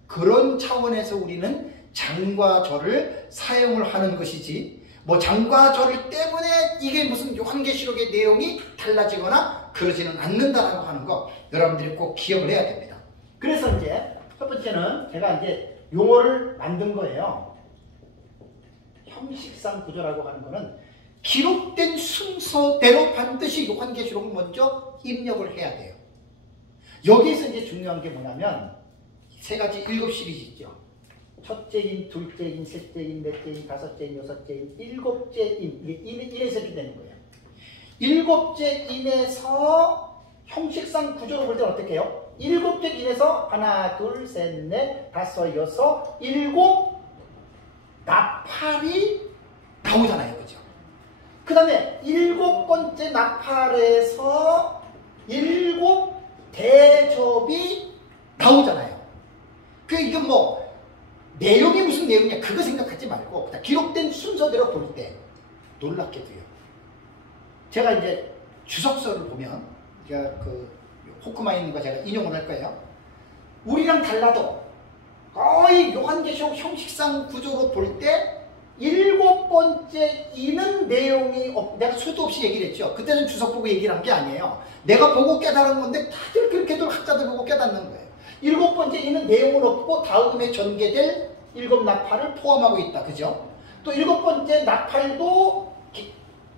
그런 차원에서 우리는 장과 절을 사용을 하는 것이지, 장과 절 때문에 이게 무슨 요한계시록의 내용이 달라지거나 그러지는 않는다라고 하는 거 여러분들이 꼭 기억을 해야 됩니다. 그래서 이제 첫 번째는 제가 이제 용어를 만든 거예요. 형식상 구조라고 하는 거는 기록된 순서대로 반드시 요한계시록을 먼저 입력을 해야 돼요. 여기에서 이제 중요한 게 뭐냐면 세 가지 7 시리즈 있죠. 첫째인, 둘째인, 셋째인, 넷째인, 다섯째인, 여섯째인, 7째인. 이게 1에서 이렇게 되는 거예요. 7째인에서 형식상 구조로 볼 때는 어떻게 해요? 7째인에서 하나, 둘, 셋, 넷, 다섯, 여섯, 7 나팔이 나오잖아요. 그죠? 그 다음에 7번째 나팔에서 7 대접이 나오잖아요. 이게 내용이 무슨 내용이냐 그거 생각하지 말고 기록된 순서대로 볼 때 놀랍게도요. 제가 이제 주석서를 보면 제가 호크마에 있는 거 제가 인용을 할 거예요. 우리랑 달라도 거의 요한계시록 형식상 구조로 볼 때 7번째 이는 내용이 내가 수도 없이 얘기를 했죠. 그때는 주석 보고 얘기를 한 게 아니에요. 내가 보고 깨달은 건데 다들 그렇게들 학자들 보고 깨닫는 거예요. 7번째 이는 내용은 없고 다음에 전개될 7 나팔을 포함하고 있다. 그죠? 또 7번째 나팔도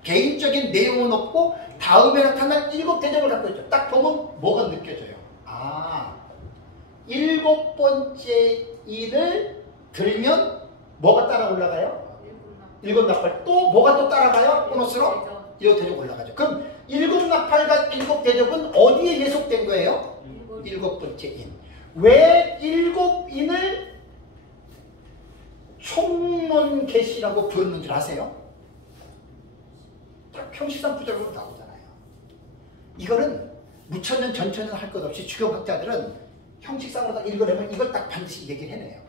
개인적인 내용은 없고 다음에 나타날 7 대접을 갖고 있죠. 딱 보면 뭐가 느껴져요? 7번째 인을 들면 뭐가 따라 올라가요? 7 나팔. 또 뭐가 또 따라가요? 보너스로 7 대접 올라가죠. 그럼 7 나팔과 7 대접은 어디에 예속된 거예요? 7번째 인. 왜 7인을 총론 계시라고 부르는 줄 아세요? 형식상 구조로 나오잖아요. 이거는 무천년 전천년 할 것 없이 주교학자들은 형식상으로 딱 읽어내면 이걸 딱 반드시 얘기를 해내요.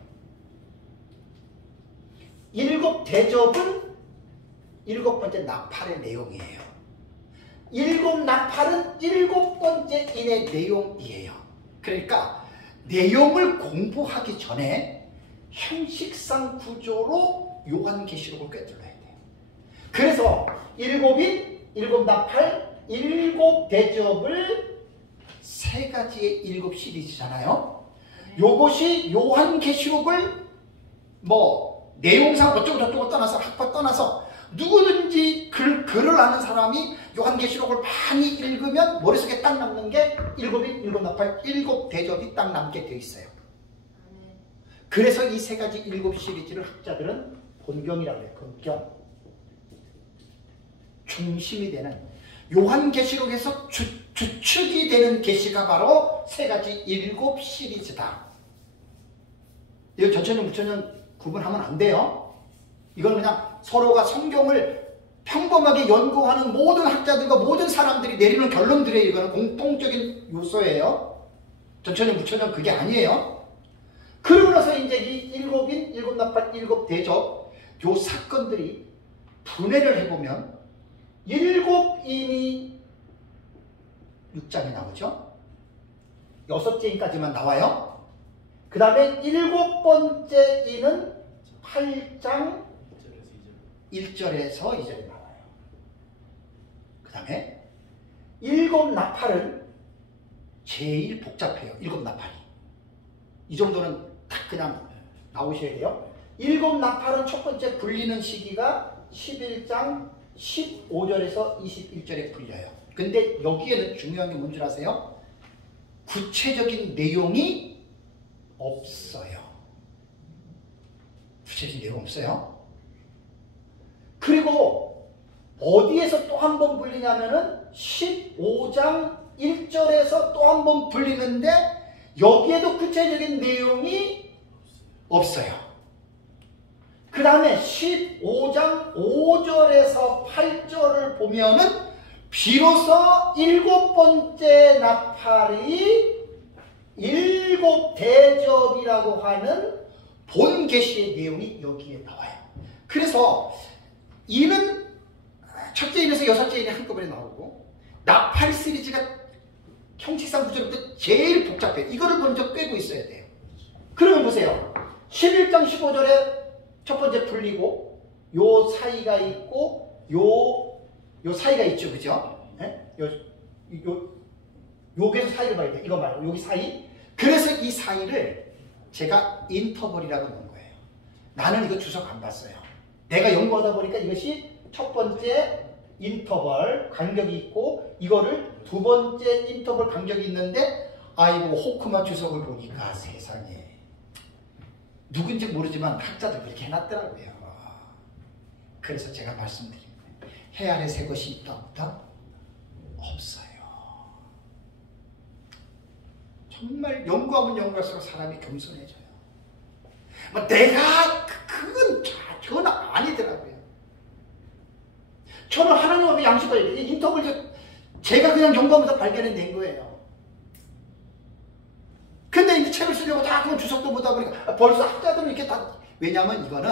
7 대접은 7번째 나팔의 내용이에요. 7 나팔은 7번째 인의 내용이에요. 그러니까 내용을 공부하기 전에 형식상 구조로 요한계시록을 꿰뚫어야 돼요. 그래서 7인, 7 나팔, 7 대접을 세 가지의 7 시리즈잖아요. 요것이 요한계시록을 내용상 어쩌고 저쩌고 떠나서 학파 떠나서 누구든지 글을 아는 사람이 요한계시록을 많이 읽으면 머릿속에 딱 남는 게 일곱인, 일곱 나팔, 일곱 대접이 딱 남게 되어 있어요. 그래서 이 세 가지 일곱 시리즈를 학자들은 본경이라고 해요. 본경. 중심이 되는 요한계시록에서 주축이 되는 계시가 바로 세 가지 일곱 시리즈다. 이거 전천년, 무천년 구분하면 안 돼요. 이건 그냥 서로가 성경을 평범하게 연구하는 모든 학자들과 모든 사람들이 내리는 결론들이에요. 이거는 공통적인 요소예요. 전천년, 무천년 그게 아니에요. 그러고 나서 이제 이 일곱인, 일곱 나팔, 일곱 대접 요 사건들이 분해를 해보면 일곱인이 6장에 나오죠. 여섯째 인까지만 나와요. 그 다음에 일곱 번째 인은 8장 1절에서 2절에 나와요. 그 다음에 일곱 나팔은 제일 복잡해요. 일곱 나팔이. 이 정도는 딱 그냥 나오셔야 돼요. 일곱 나팔은 첫 번째 불리는 시기가 11장 15절에서 21절에 불려요. 근데 여기에는 중요한 게 뭔 줄 아세요? 구체적인 내용이 없어요. 구체적인 내용 없어요. 그리고 어디에서 또 한 번 불리냐면은 15장 1절에서 또 한 번 불리는데 여기에도 구체적인 내용이 없어요. 그 다음에 15장 5절에서 8절을 보면은 비로소 일곱 번째 나팔이 일곱 대접이라고 하는 본 계시의 내용이 여기에 나와요. 그래서 이는 첫째 인에서 여섯째 인이 한꺼번에 나오고 나팔 시리즈가 형식상 구조부터 제일 복잡해요. 이거를 먼저 꿰고 있어야 돼요. 그러면 보세요. 11장 15절에 첫 번째 풀리고 요 사이가 있고 요 사이가 있죠. 그죠? 네? 여기서 사이를 봐야 돼요. 이거 말고 여기 사이. 그래서 이 사이를 제가 인터벌이라고 놓은 거예요. 나는 이거 주석 안 봤어요. 내가 연구하다 보니까 이것이 첫 번째 인터벌 간격이 있고 이거를 두 번째 인터벌 간격이 있는데 아이고 호크마 주석을 보니까 세상에 누군지 모르지만 학자들 그렇게 해놨더라고요. 그래서 제가 말씀드립니다. 해 아래 새 것이 있다 없다? 없어요. 정말 연구하면 연구할수록 사람이 겸손해져요. 뭐 내가 그건 전혀 아니더라고요. 저는 하나님 앞에 양식을 인터뷰를 제가 그냥 연구하면서 발견해낸 거예요. 근데 이제 책을 쓰려고 다 그건 주석도 보다 보니까 벌써 학자들은 이렇게 다 왜냐면 이거는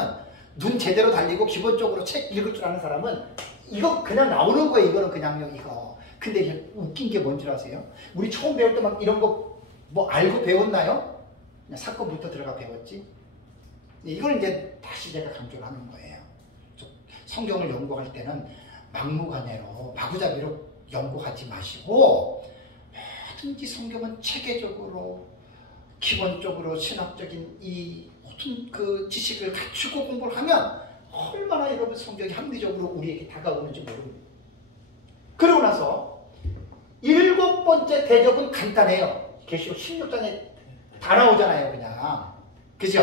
눈 제대로 달리고 기본적으로 책 읽을 줄 아는 사람은 이거 그냥 나오는 거예요. 이거는 그냥요 이거. 근데 이게 웃긴 게 뭔지 아세요? 우리 처음 배울 때 막 이런 거 뭐 알고 배웠나요? 그냥 사건부터 들어가 배웠지. 이걸 이제 다시 제가 강조를 하는 거예요. 성경을 연구할 때는 막무가내로 마구잡이로 연구하지 마시고 뭐든지 성경은 체계적으로 기본적으로 신학적인 이 모든 그 지식을 갖추고 공부를 하면 얼마나 여러분 성경이 합리적으로 우리에게 다가오는지 모릅니다. 그러고 나서 일곱 번째 대접은 간단해요. 계시록 16장에 다 나오잖아요. 그냥. 그죠?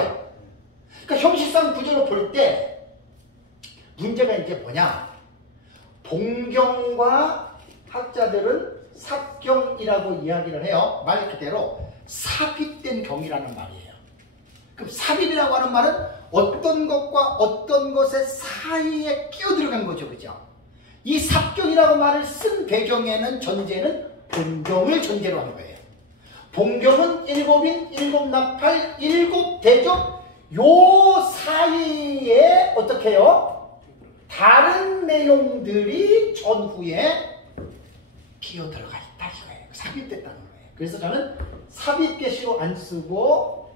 그러니까 형식상 구조를 볼 때 문제가 이제 뭐냐? 본경과 학자들은 삽경이라고 이야기를 해요. 말 그대로 삽입된 경이라는 말이에요. 그럼 삽입이라고 하는 말은 어떤 것과 어떤 것의 사이에 끼어들어간 거죠. 그죠? 이 삽경이라고 말을 쓴 배경에는 전제는 본경을 전제로 한 거예요. 본경은 일곱인, 일곱 나팔, 일곱 대접 요 사이에 어떻게 해요? 다른 내용들이 전후에 끼어들어가 있다 이거예요. 삽입됐다는 거예요. 그래서 저는 삽입 계시로 안 쓰고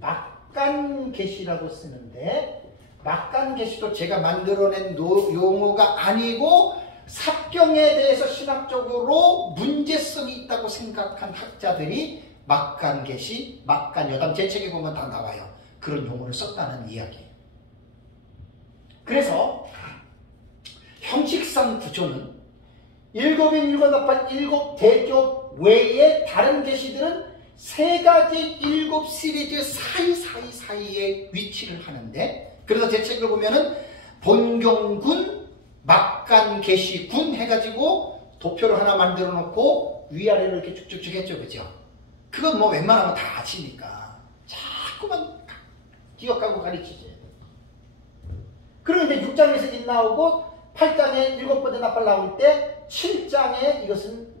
막간 계시라고 쓰는데 막간 계시도 제가 만들어낸 용어가 아니고 삽경에 대해서 신학적으로 문제성이 있다고 생각한 학자들이 막간 계시, 막간 여담 제 책에 보면 다 나와요. 그런 용어를 썼다는 이야기예요. 그래서 형식 형식상 구조는 일곱인 일곱나팔 일곱 대조 외에 다른 계시들은 세 가지 일곱 시리즈 사이에 위치를 하는데, 그래서 제 책을 보면은 본경군, 막간계시군 해가지고 도표를 하나 만들어 놓고 위아래로 이렇게 쭉쭉쭉 했죠. 그죠? 그건 뭐 웬만하면 다 아시니까 자꾸만 기억하고 가르치지. 그리고 이제 6장에서 일 나오고 8장에 일곱 번째 나팔 나올 때 7장에 이것은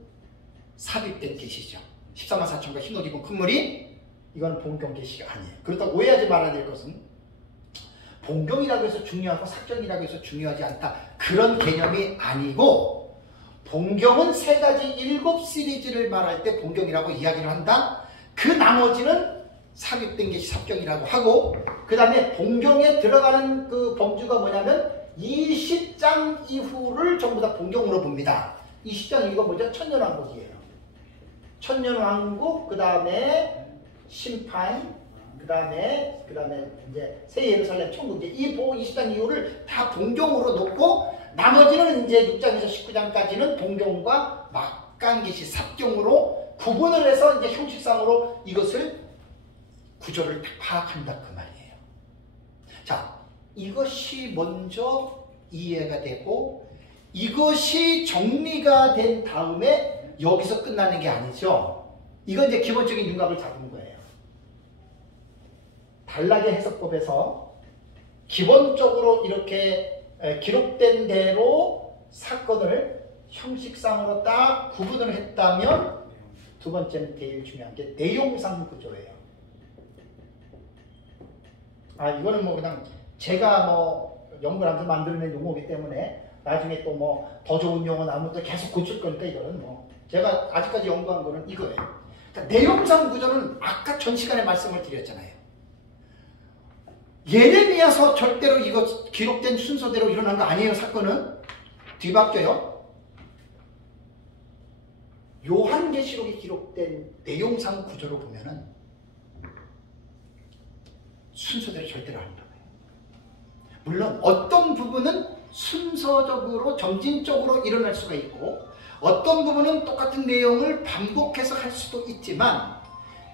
삽입된 계시죠. 14만 4천과 흰옷 입은 큰 무리, 이건 본경 계시가 아니에요. 그렇다고 오해하지 말아야 될 것은 본경이라고 해서 중요하고 삭경이라고 해서 중요하지 않다, 그런 개념이 아니고, 본경은 세 가지 일곱 시리즈를 말할 때 본경이라고 이야기를 한다. 그 나머지는 삽입된 게 삽경이라고 하고, 그 다음에 본경에 들어가는 그 범주가 뭐냐면 20장 이후를 전부 다 본경으로 봅니다. 20장 이후가 뭐죠? 천년왕국이에요. 천년왕국, 그 다음에 심판, 그 다음에 이제 새 예루살렘 천국, 이제 이 20장 이후를 다 본경으로 놓고, 나머지는 이제 6장에서 19장까지는 본경과 막간계시 삽경으로 구분을 해서 이제 형식상으로 이것을 구조를 파악한다 그 말이에요. 자, 이것이 먼저 이해가 되고, 이것이 정리가 된 다음에 여기서 끝나는 게 아니죠. 이건 이제 기본적인 윤곽을 잡은 거예요. 단락의 해석법에서 기본적으로 이렇게 기록된 대로 사건을 형식상으로 딱 구분을 했다면, 두 번째는 제일 중요한 게 내용상 구조예요. 이거는 뭐 그냥 제가 뭐 연구하면서 만들어낸 용어이기 때문에 나중에 또 뭐 더 좋은 용어 나오면 또 계속 고칠 거니까, 이거는 뭐 제가 아직까지 연구한 거는 이거예요. 그러니까 내용상 구조는 아까 전 시간에 말씀을 드렸잖아요. 예레미야서 절대로 이거 기록된 순서대로 일어난 거 아니에요. 사건은 뒤바뀌어요. 요한계시록이 기록된 내용상 구조로 보면은 순서대로 절대로 아니라고요. 물론 어떤 부분은 순서적으로 점진적으로 일어날 수가 있고, 어떤 부분은 똑같은 내용을 반복해서 할 수도 있지만,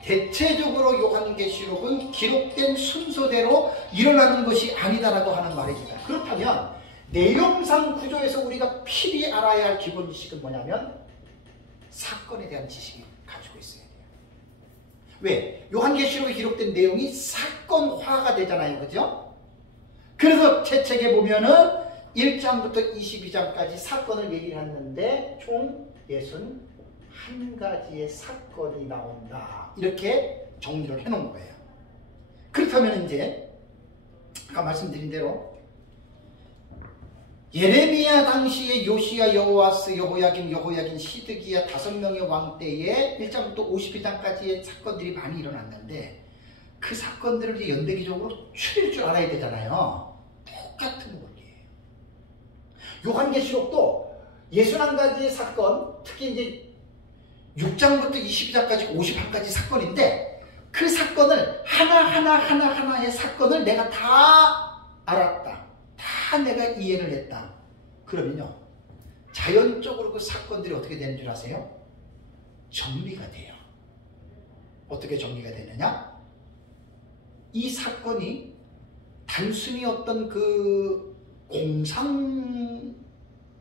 대체적으로 요한계시록은 기록된 순서대로 일어나는 것이 아니다라고 하는 말입니다. 그렇다면 내용상 구조에서 우리가 필히 알아야 할 기본 지식은 뭐냐면 사건에 대한 지식이 가지고 있어야 돼요. 왜? 요한계시록에 기록된 내용이 사건화가 되잖아요. 그죠? 그래서 제 책에 보면은 1장부터 22장까지 사건을 얘기를 했는데 총 61가지의 사건이 나온다. 이렇게 정리를 해놓은 거예요. 그렇다면 이제 아까 말씀드린 대로 예레미야 당시에 요시야, 여호아스, 여호야긴, 시드기야 5명의 왕 때에 1장부터 52장까지의 사건들이 많이 일어났는데, 그 사건들을 이제 연대기적으로 추릴 줄 알아야 되잖아요. 똑같은 원리예요. 요한계시록도 61가지의 사건, 특히 이제 6장부터 22장까지 50장까지 사건인데, 그 사건을 하나하나의 사건을 내가 다 알았다, 다 내가 이해를 했다. 그러면요, 자연적으로 그 사건들이 어떻게 되는 줄 아세요? 정리가 돼요. 어떻게 정리가 되느냐? 이 사건이 단순히 어떤 그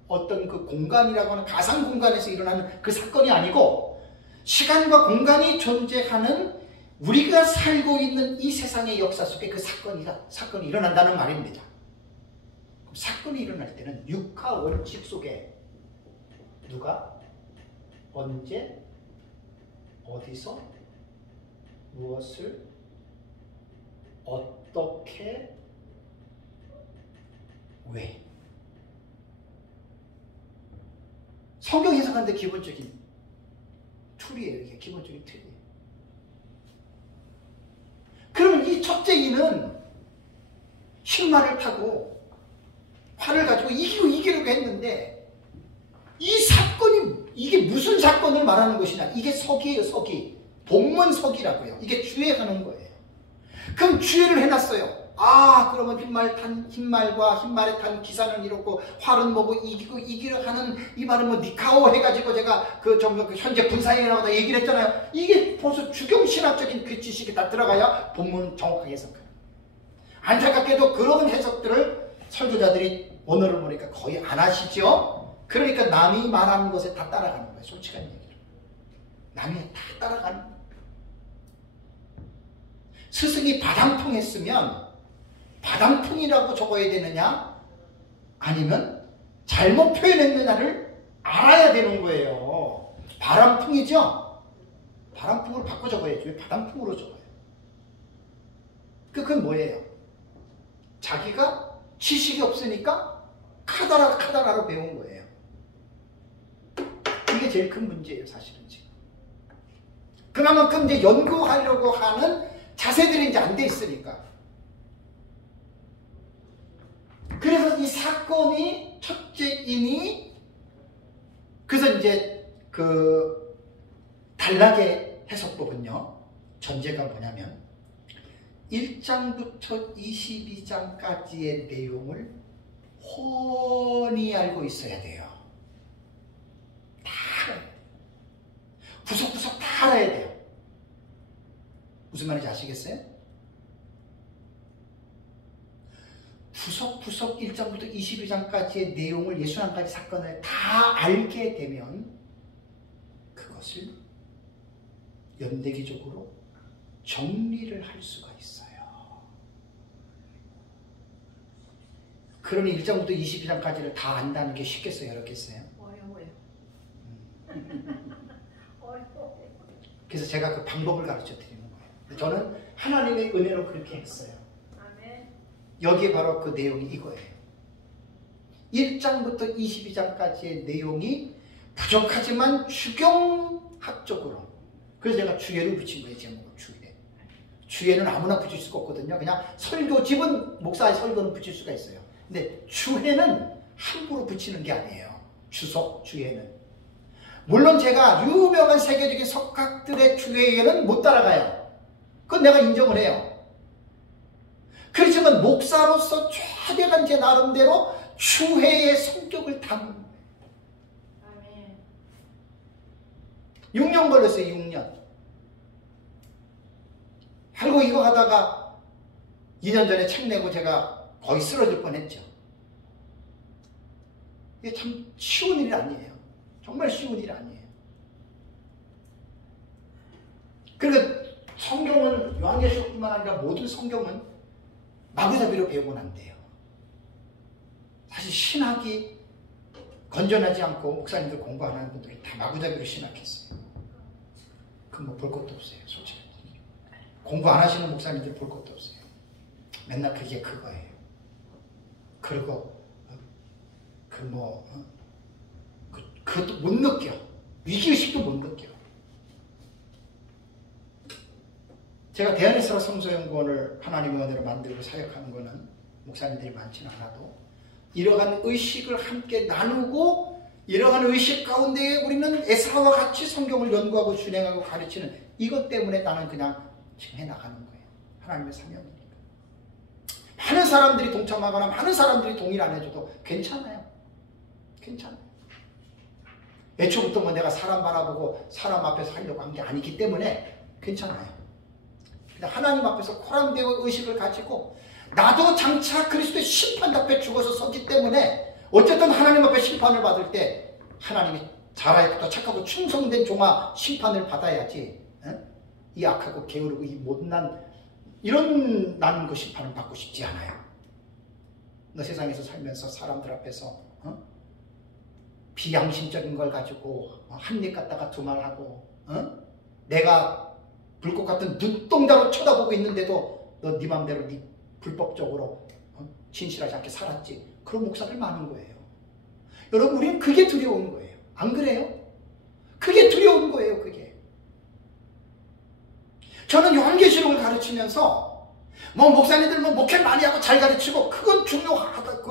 어떤 그 공간이라고 하는 가상 공간에서 일어나는 그 사건이 아니고, 시간과 공간이 존재하는 우리가 살고 있는 이 세상의 역사 속에 그 사건이 일어난다는 말입니다. 그럼 사건이 일어날 때는 육하 원칙 속에 누가, 언제, 어디서, 무엇을, 어떻게, 왜. 성경 해석하는데 기본적인 툴이에요. 이게 기본적인 툴이에요. 그러면 이 첫째 이는 흰말을 타고 활을 가지고 이기려고 했는데, 이 사건이 이게 무슨 사건을 말하는 것이냐? 이게 서기예요. 서기. 복문서기라고요. 이게 주해하는 거예요. 그럼 주해를 해놨어요. 아, 그러면 흰말과 흰말에 탄 기사는 이렇고 활은 뭐고 이기려 하는 이 말은 뭐 니카오 해가지고 제가 그 현재 군사행위라고 얘기를 했잖아요. 이게 벌써 주경신학적인 그 지식이 다 들어가야 본문 정확하게 해석해요. 안타깝게도 그런 해석들을 설교자들이 오늘을 보니까 거의 안 하시죠. 그러니까 남이 말하는 것에 다 따라가는 거예요. 솔직한 얘기로. 남이 다 따라가는 거예요. 스승이 바람풍했으면 바람풍이라고 적어야 되느냐 아니면 잘못 표현했느냐를 알아야 되는 거예요. 바람풍이죠? 바람풍으로 바꿔 적어야죠. 왜 바람풍으로 적어요? 그건 뭐예요? 자기가 지식이 없으니까 카다라로 배운 거예요. 이게 제일 큰 문제예요, 사실은 지금. 그만큼 이제 연구하려고 하는 자세들이 이제 안 돼 있으니까. 그래서 이 사건이 첫째이니, 그래서 이제 그 단락의 해석법은요, 전제가 뭐냐면 1장부터 22장까지의 내용을 훤히 알고 있어야 돼요. 다 알아야 돼요. 구석구석 다 알아야 돼요. 무슨 말인지 아시겠어요? 구석구석 1장부터 22장까지의 내용을, 61가지 사건을 다 알게 되면 그것을 연대기적으로 정리를 할 수가 있어요. 그러니 1장부터 22장까지를 다 안다는 게 쉽겠어요? 어렵겠어요? 어려워요. 그래서 제가 그 방법을 가르쳐 드리는 거예요. 저는 하나님의 은혜로 그렇게 했어요. 아멘. 여기에 바로 그 내용이 이거예요. 1장부터 22장까지의 내용이 부족하지만 주경학적으로, 그래서 제가 주예를 붙인 거예요. 제목을 주예. 주예는 아무나 붙일 수가 없거든요. 그냥 설교집은 목사의 설교는 붙일 수가 있어요. 근데 주예는 함부로 붙이는 게 아니에요. 주석, 주예는. 물론 제가 유명한 세계적인 석학들의 주예는 못 따라가요. 그건 내가 인정을 해요. 그렇지만 목사로서 최대한 제 나름대로 주회의 성격을 담은 거예요. 아멘. 6년 걸렸어요. 6년. 그리고 이거 하다가 2년 전에 책 내고 제가 거의 쓰러질 뻔했죠. 이게 참 쉬운 일이 아니에요. 정말 쉬운 일이 아니에요. 그러니까 성경은, 요한계시록뿐만 아니라 모든 성경은 마구잡이로 배우면 안 돼요. 사실 신학이 건전하지 않고 목사님들 공부 안 하는 분들이 다 마구잡이로 신학했어요. 그건 뭐 볼 것도 없어요. 솔직히. 공부 안 하시는 목사님들 볼 것도 없어요. 맨날 그게 그거예요. 그리고 그것도 못 느껴. 위기의식도 못 느껴. 제가 대한이스라엘 성서연구원을 하나님의 은혜로 만들고 사역하는 것은 목사님들이 많지는 않아도 이러한 의식을 함께 나누고, 이러한 의식 가운데 우리는 에사와 같이 성경을 연구하고 준행하고 가르치는 이것 때문에 나는 그냥 지금 해나가는 거예요. 하나님의 사명이니까. 많은 사람들이 동참하거나 많은 사람들이 동의를 안 해줘도 괜찮아요. 괜찮아요. 애초부터 뭐 내가 사람 바라보고 사람 앞에서 하려고 한 게 아니기 때문에 괜찮아요. 하나님 앞에서 코람되어 의식을 가지고 나도 장차 그리스도의 심판 앞에 죽어서 서기 때문에 어쨌든 하나님 앞에 심판을 받을 때 하나님이 잘하였다 착하고 충성된 종아 심판을 받아야지, 이 악하고 게으르고 이 못난 이런 나는 그 심판을 받고 싶지 않아요. 너 세상에서 살면서 사람들 앞에서 비양심적인 걸 가지고 한 입 갖다가 두 말 하고, 내가 불꽃 같은 눈동자로 쳐다보고 있는데도 너 네 맘대로 네 불법적으로 진실하지 않게 살았지. 그런 목사들 많은 거예요. 여러분, 우리는 그게 두려운 거예요. 안 그래요? 그게 두려운 거예요. 그게. 저는 요한계시록을 가르치면서 뭐 목사님들 뭐 목회 많이 하고 잘 가르치고 그건 중요하다.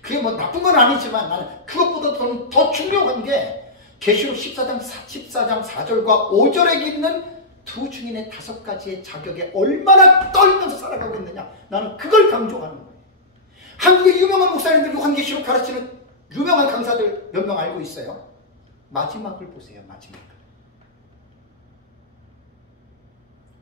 그게 뭐 나쁜 건 아니지만 나는 그것보다 더 중요한 게 계시록 14장 4절과 5절에 있는 두 증인의 5가지의 자격에 얼마나 떨면서 살아가고 있느냐. 나는 그걸 강조하는 거예요. 한국의 유명한 목사님들, 요한계시록 가르치는 유명한 강사들 몇 명 알고 있어요. 마지막을 보세요. 마지막을.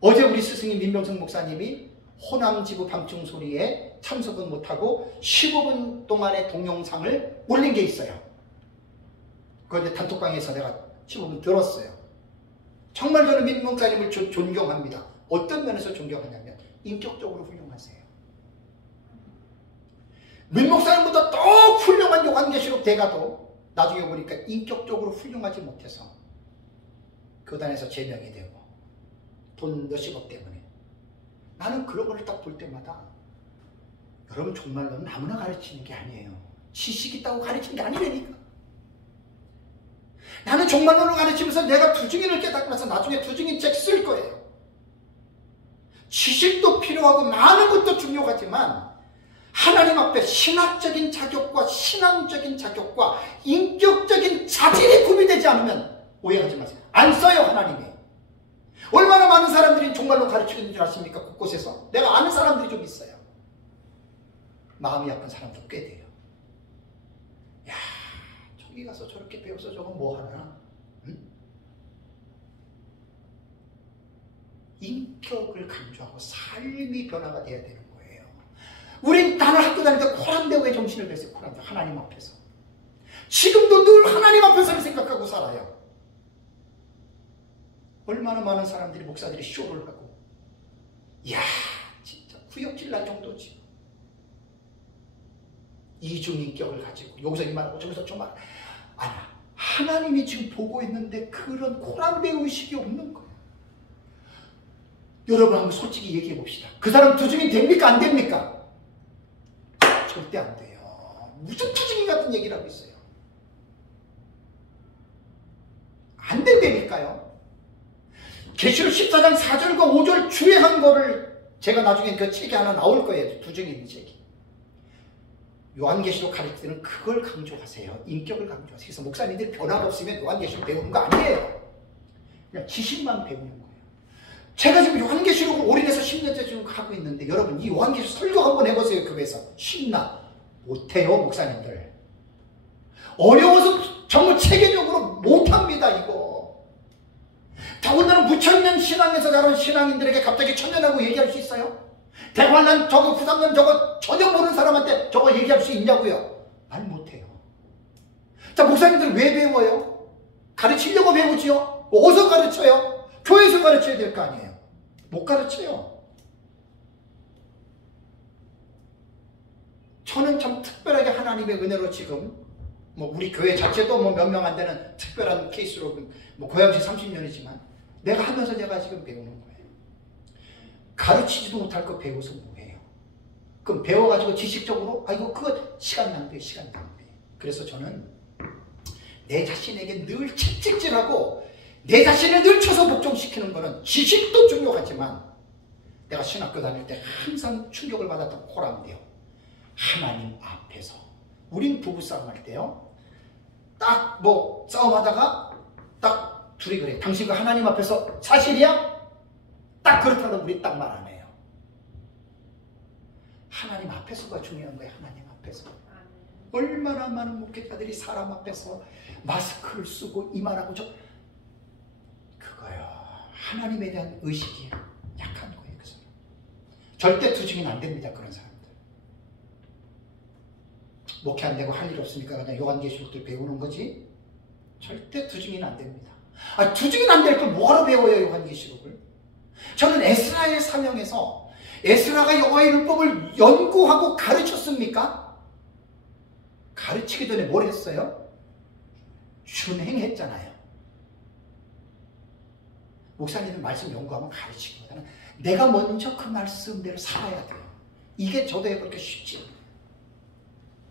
어제 우리 스승님 민병성 목사님이 호남지부 방청소리에 참석은 못하고 15분 동안의 동영상을 올린 게 있어요. 그런데 단톡방에서 내가 15분 들었어요. 정말 저는 민 목사님을 존경합니다. 어떤 면에서 존경하냐면 인격적으로 훌륭하세요. 민 목사님보다 더 훌륭한 요한계시록 대가도 나중에 보니까 인격적으로 훌륭하지 못해서 교단에서 제명이 되고 돈 몇십억 때문에. 나는 그런 걸 딱 볼 때마다 여러분 정말로 아무나 가르치는 게 아니에요. 지식 있다고 가르치는 게 아니라니까. 나는 정말로 가르치면서 내가 두 증인을 깨닫고 나서 나중에 두 증인 책 쓸 거예요. 지식도 필요하고 많은 것도 중요하지만 하나님 앞에 신학적인 자격과 신앙적인 자격과 인격적인 자질이 구비되지 않으면 오해하지 마세요. 안 써요, 하나님이. 얼마나 많은 사람들이 정말로 가르치는 줄 아십니까? 곳곳에서. 내가 아는 사람들이 좀 있어요. 마음이 아픈 사람도 꽤 돼요. 야, 저기 가서 저렇게 배워서 저건 뭐 하나? 응? 인격을 강조하고 삶이 변화가 돼야 되는 거예요. 우린 나는 학교 다닐 때 코란데오의 정신을 냈어요. 코란데오. 하나님 앞에서. 지금도 늘 하나님 앞에서를 생각하고 살아요. 얼마나 많은 사람들이 목사들이 쇼를 하고, 이야 진짜 구역질 날 정도지. 이중인격을 가지고 여기서 이 말하고 저기서 저 말. 아니, 하나님이 지금 보고 있는데 그런 코란데 의식이 없는 거예요. 여러분 한번 솔직히 얘기해 봅시다. 그 사람 두 증인 됩니까? 안 됩니까? 절대 안 돼요. 무슨 두 증인 같은 얘기를 하고 있어요. 안 된다니까요. 계시록 14장 4절과 5절 주의한 거를 제가 나중에 그 책이 하나 나올 거예요. 두 증인 책이. 요한계시록 가르칠 때는 그걸 강조하세요. 인격을 강조하세요. 그래서 목사님들이 변화가 없으면 요한계시록 배우는 거 아니에요. 그냥 지식만 배우는 거예요. 제가 지금 요한계시록을 올인해서 10년째 지금 하고 있는데 여러분 이 요한계시록 설교 한번 해보세요. 교회에서. 쉽나? 못해요 목사님들. 어려워서 정말 체계적으로 못합니다 이거. 더군다나 무천년 신앙에서 자란 신앙인들에게 갑자기 천년하고 얘기할 수 있어요? 대관란 저거 구삼년 저거 전혀 모르는 사람한테 저거 얘기할 수 있냐고요? 말 못해요. 자, 목사님들 왜 배워요? 가르치려고 배우지요? 어디서 가르쳐요? 교회에서 가르쳐야 될 거 아니에요? 못 가르쳐요. 저는 참 특별하게 하나님의 은혜로 지금 뭐 우리 교회 자체도 뭐 몇 명 안 되는 특별한 케이스로 뭐 고양시 30년이지만 내가 하면서 제가 지금 배우는 거예요. 가르치지도 못할 거 배워서 뭐해요? 그럼 배워가지고 지식적으로 이거 그거 시간 낭비예요. 시간 낭비. 그래서 저는 내 자신에게 늘 채찍질하고 내 자신을 늘 쳐서 복종시키는 거는 지식도 중요하지만 내가 신학교 다닐 때 항상 충격을 받았던 코란데요. 하나님 앞에서 우린 부부싸움 할 때요. 딱 뭐 싸움하다가 딱 둘이 그래. 당신 그 하나님 앞에서 사실이야? 딱 그렇다고 우리 딱 말 안 해요. 하나님 앞에서가 중요한 거예요. 하나님 앞에서. 얼마나 많은 목회자들이 사람 앞에서 마스크를 쓰고 이 말하고 저 그거요. 하나님에 대한 의식이 약한 거예요. 그 사람. 절대 두 증인 안 됩니다. 그런 사람들. 목회 안 되고 할 일 없으니까 그냥 요한계시록들 배우는 거지. 절대 두 증인 안 됩니다. 두 증인 안 될 걸 뭐하러 배워요 요한계시록을? 저는 에스라의 사명에서 에스라가 여호와의 율법을 연구하고 가르쳤습니까? 가르치기 전에 뭘 했어요? 준행했잖아요. 목사님들 말씀 연구하면 가르치기보다는 내가 먼저 그 말씀대로 살아야 돼요. 이게 저도 그렇게 쉽지 않아요.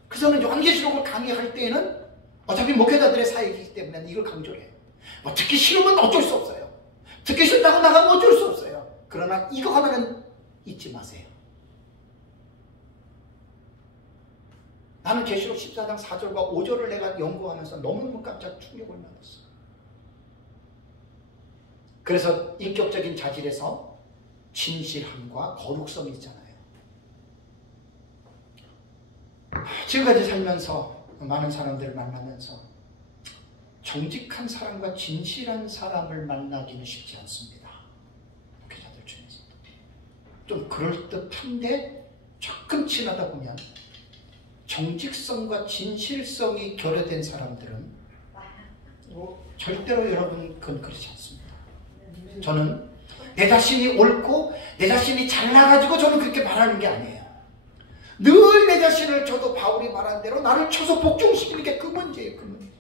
그래서 저는 요한계시록을 강의할 때에는 어차피 목회자들의 사역이기 때문에 이걸 강조를 해요. 뭐 듣기 싫으면 어쩔 수 없어요. 듣기 싫다고 나가면 어쩔 수 없어요. 그러나 이거 하나는 잊지 마세요. 나는 계시록 14장 4절과 5절을 내가 연구하면서 너무너무 깜짝 충격을 받았어. 그래서 인격적인 자질에서 진실함과 거룩성이 있잖아요. 지금까지 살면서 많은 사람들을 만나면서 정직한 사람과 진실한 사람을 만나기는 쉽지 않습니다. 목회자들 중에서 좀 그럴듯한데 조금 지나다 보면 정직성과 진실성이 결여된 사람들은 절대로 여러분 그건 그렇지 않습니다. 저는 내 자신이 옳고 내 자신이 잘나가지고 저는 그렇게 말하는 게 아니에요. 늘 내 자신을 저도 바울이 말한 대로 나를 쳐서 복종시키는 게 그 문제예요. 그 문제.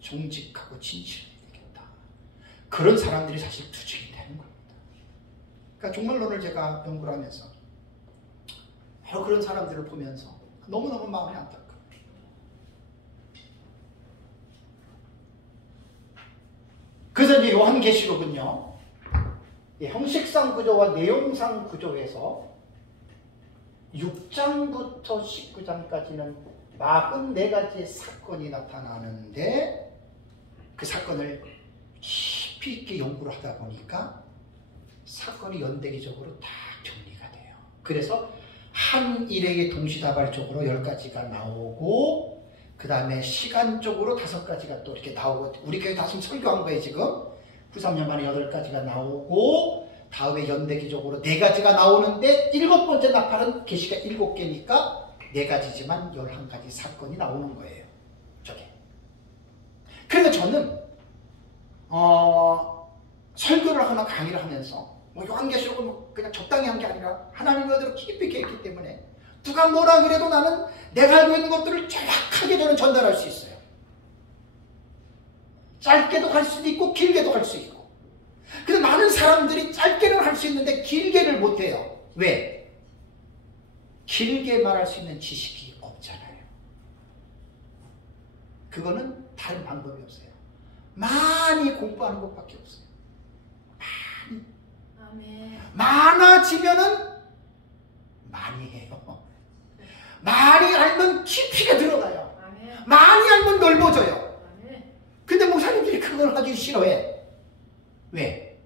정직하고 진실해야 되겠다. 그런 사람들이 사실 투쟁이 되는 겁니다. 그러니까 종말론을 제가 연구를 하면서 바로 그런 사람들을 보면서 너무너무 마음이 안타까워요. 그래서 이제 요한계시록은요, 형식상 구조와 내용상 구조에서 6장부터 19장까지는 44가지의 사건이 나타나는데 그 사건을 깊이 있게 연구를 하다 보니까 사건이 연대기적으로 다 정리가 돼요. 그래서 한 일에게 동시다발적으로 10가지가 나오고 그 다음에 시간적으로 5가지가 또 이렇게 나오고 우리 교회 다시 설교한 거예요 지금. 93년 만에 8가지가 나오고 다음에 연대기적으로 4가지가 나오는데 7번째 나팔은 계시가 7개니까 4가지지만 11가지 사건이 나오는 거예요. 저게. 그래서 저는 설교를 하거나 강의를 하면서 요한계시록을 그냥 적당히 한 게 아니라 하나님의 어디로 깊이 있게 했기 때문에 누가 뭐라 그래도 나는 내가 알고 있는 것들을 정확하게 저는 전달할 수 있어요. 짧게도 갈 수도 있고 길게도 갈 수 있고. 근데 많은 사람들이 짧게는 할 수 있는데 길게를 못해요. 왜? 길게 말할 수 있는 지식이 없잖아요. 그거는 다른 방법이 없어요. 많이 공부하는 것밖에 없어요. 많아지면은 많이 해요. 많이 알면 깊이가 들어가요. 많이 알면 넓어져요. 근데 목사님들이 그걸 하기 싫어해. 왜?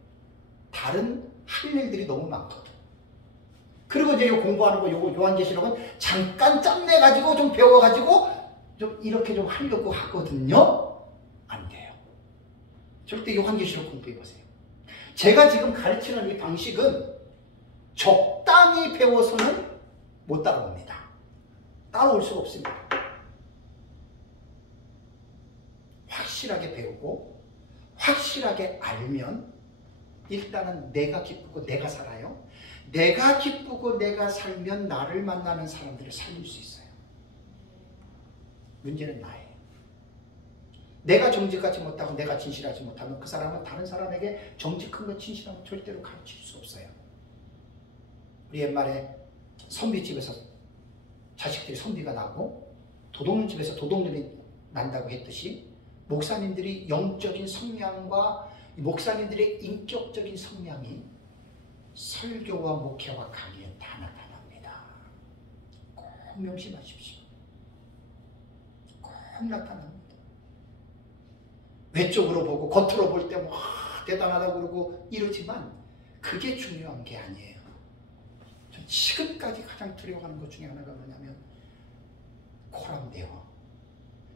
다른 할 일들이 너무 많거든. 그리고 이제 공부하는 거 요거 요한계시록은 잠깐 짬내가지고 좀 배워가지고 좀 이렇게 좀 하려고 하거든요. 안 돼요. 절대 요한계시록 공부해보세요. 제가 지금 가르치는 이 방식은 적당히 배워서는 못 따라옵니다. 따라올 수가 없습니다. 확실하게 배우고 확실하게 알면 일단은 내가 기쁘고 내가 살아요. 내가 기쁘고 내가 살면 나를 만나는 사람들을 살릴 수 있어요. 문제는 나예요. 내가 정직하지 못하고 내가 진실하지 못하면 그 사람은 다른 사람에게 정직한 것 진실한 것 절대로 가르칠 수 없어요. 우리 옛말에 선비집에서 자식들이 선비가 나고 도둑놈집에서 도둑놈이 난다고 했듯이 목사님들이 영적인 성향과 목사님들의 인격적인 성향이 설교와 목회와 강의에 다 나타납니다. 꼭 명심하십시오. 꼭 나타납니다. 외적으로 보고 겉으로 볼 때 뭐 대단하다고 그러고 이러지만 그게 중요한 게 아니에요. 전 지금까지 가장 두려워하는 것 중에 하나가 뭐냐면 코람데오.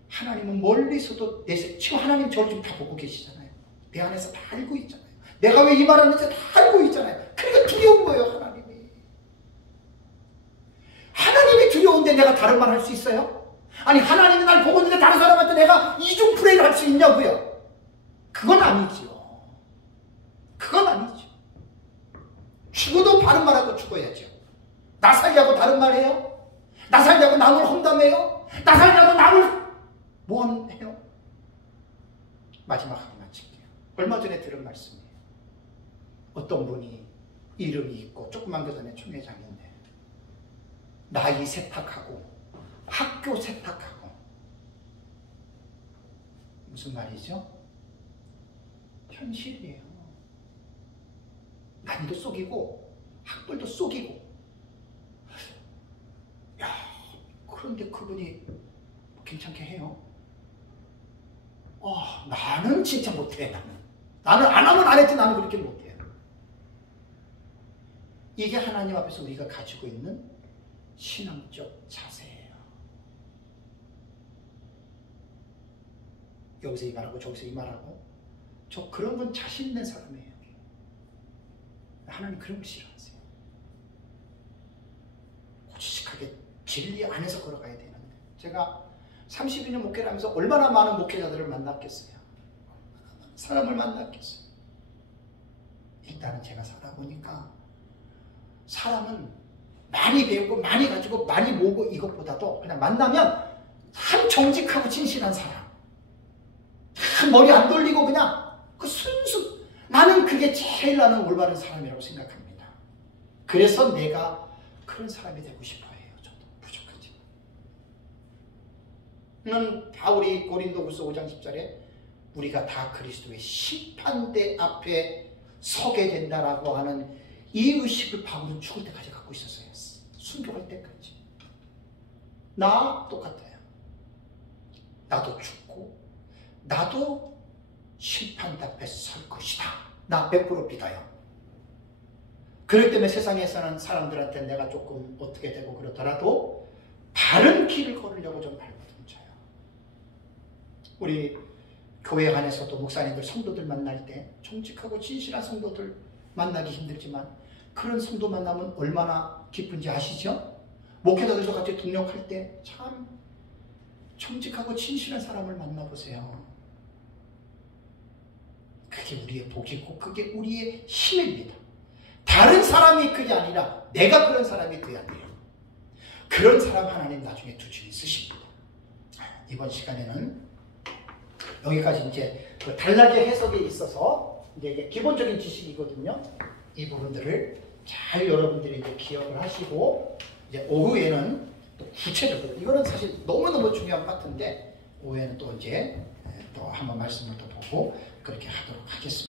하나님은 멀리서도 지금 하나님 저를 지금 다 보고 계시잖아요. 내 안에서 다 알고 있잖아요. 내가 왜 이 말하는지 다 알고 있잖아요. 그러니까 두려운 거예요. 하나님이 두려운데 내가 다른 말 할 수 있어요? 아니 하나님이 날 보고 있는데 다른 사람한테 내가 이중 플레이를 할 수 있냐고요? 그건 아니죠. 그건 아니죠. 죽어도 바른 말하고 죽어야죠. 나 살려고 다른 말 해요? 나 살려고 남을 험담해요? 나 살려고 남을 뭐 해요? 마지막 하고 마칠게요. 얼마 전에 들은 말씀이에요. 어떤 분이 이름이 있고 조그만 교단의 총회장인데 나이 세탁하고 학교 세탁하고 무슨 말이죠? 현실이에요. 남도 속이고 학벌도 속이고. 야, 그런데 그분이 괜찮게 해요. 나는 진짜 못해. 나는 나는 안 하면 안 했지, 나는 그렇게 못해요. 이게 하나님 앞에서 우리가 가지고 있는 신앙적 자세예요. 여기서 이 말하고 저기서 이 말하고, 저 그런 건 자신 있는 사람이에요. 하나님 그런 거 싫어하세요. 고지식하게 진리 안에서 걸어가야 되는데, 제가 32년 목회를 하면서 얼마나 많은 목회자들을 만났겠어요. 사람을 만났겠어요. 일단은 제가 살다 보니까 사람은 많이 배우고 많이 가지고 많이 모으고 이것보다도 그냥 만나면 참 정직하고 진실한 사람, 참 머리 안 돌리고 그냥 그 순수, 나는 그게 제일 나는 올바른 사람이라고 생각합니다. 그래서 내가 그런 사람이 되고 싶어 해요. 저도 부족하지만. 바울이 고린도후서 5장 10절에 우리가 다 그리스도의 심판대 앞에 서게 된다라고 하는 이 의식을 바울은 죽을 때까지 갖고 있었어요. 순교할 때까지. 나 똑같아요. 나도 죽고 나도 심판대 앞에 설 것이다. 나 100% 믿어요. 그렇기 때문에 세상에 사는 사람들한테 내가 조금 어떻게 되고 그러더라도 바른 길을 걸으려고 좀 발버둥 쳐요. 우리 교회 안에서도 목사님들, 성도들 만날 때 정직하고 진실한 성도들 만나기 힘들지만 그런 성도 만나면 얼마나 기쁜지 아시죠? 목회자들도 같이 동력할 때 참 정직하고 진실한 사람을 만나보세요. 그게 우리의 복이고 그게 우리의 힘입니다. 다른 사람이 그게 아니라 내가 그런 사람이 돼야 돼요. 그런 사람 하나님 나중에 두준히 쓰십니다. 이번 시간에는 여기까지 이제 그 단락의 해석에 있어서 이제 이게 기본적인 지식이거든요. 이 부분들을 잘 여러분들이 이제 기억을 하시고, 이제 오후에는 또 구체적으로, 이거는 사실 너무너무 중요한 파트인데, 오후에는 또 이제 또 한번 말씀을 또 보고 그렇게 하도록 하겠습니다.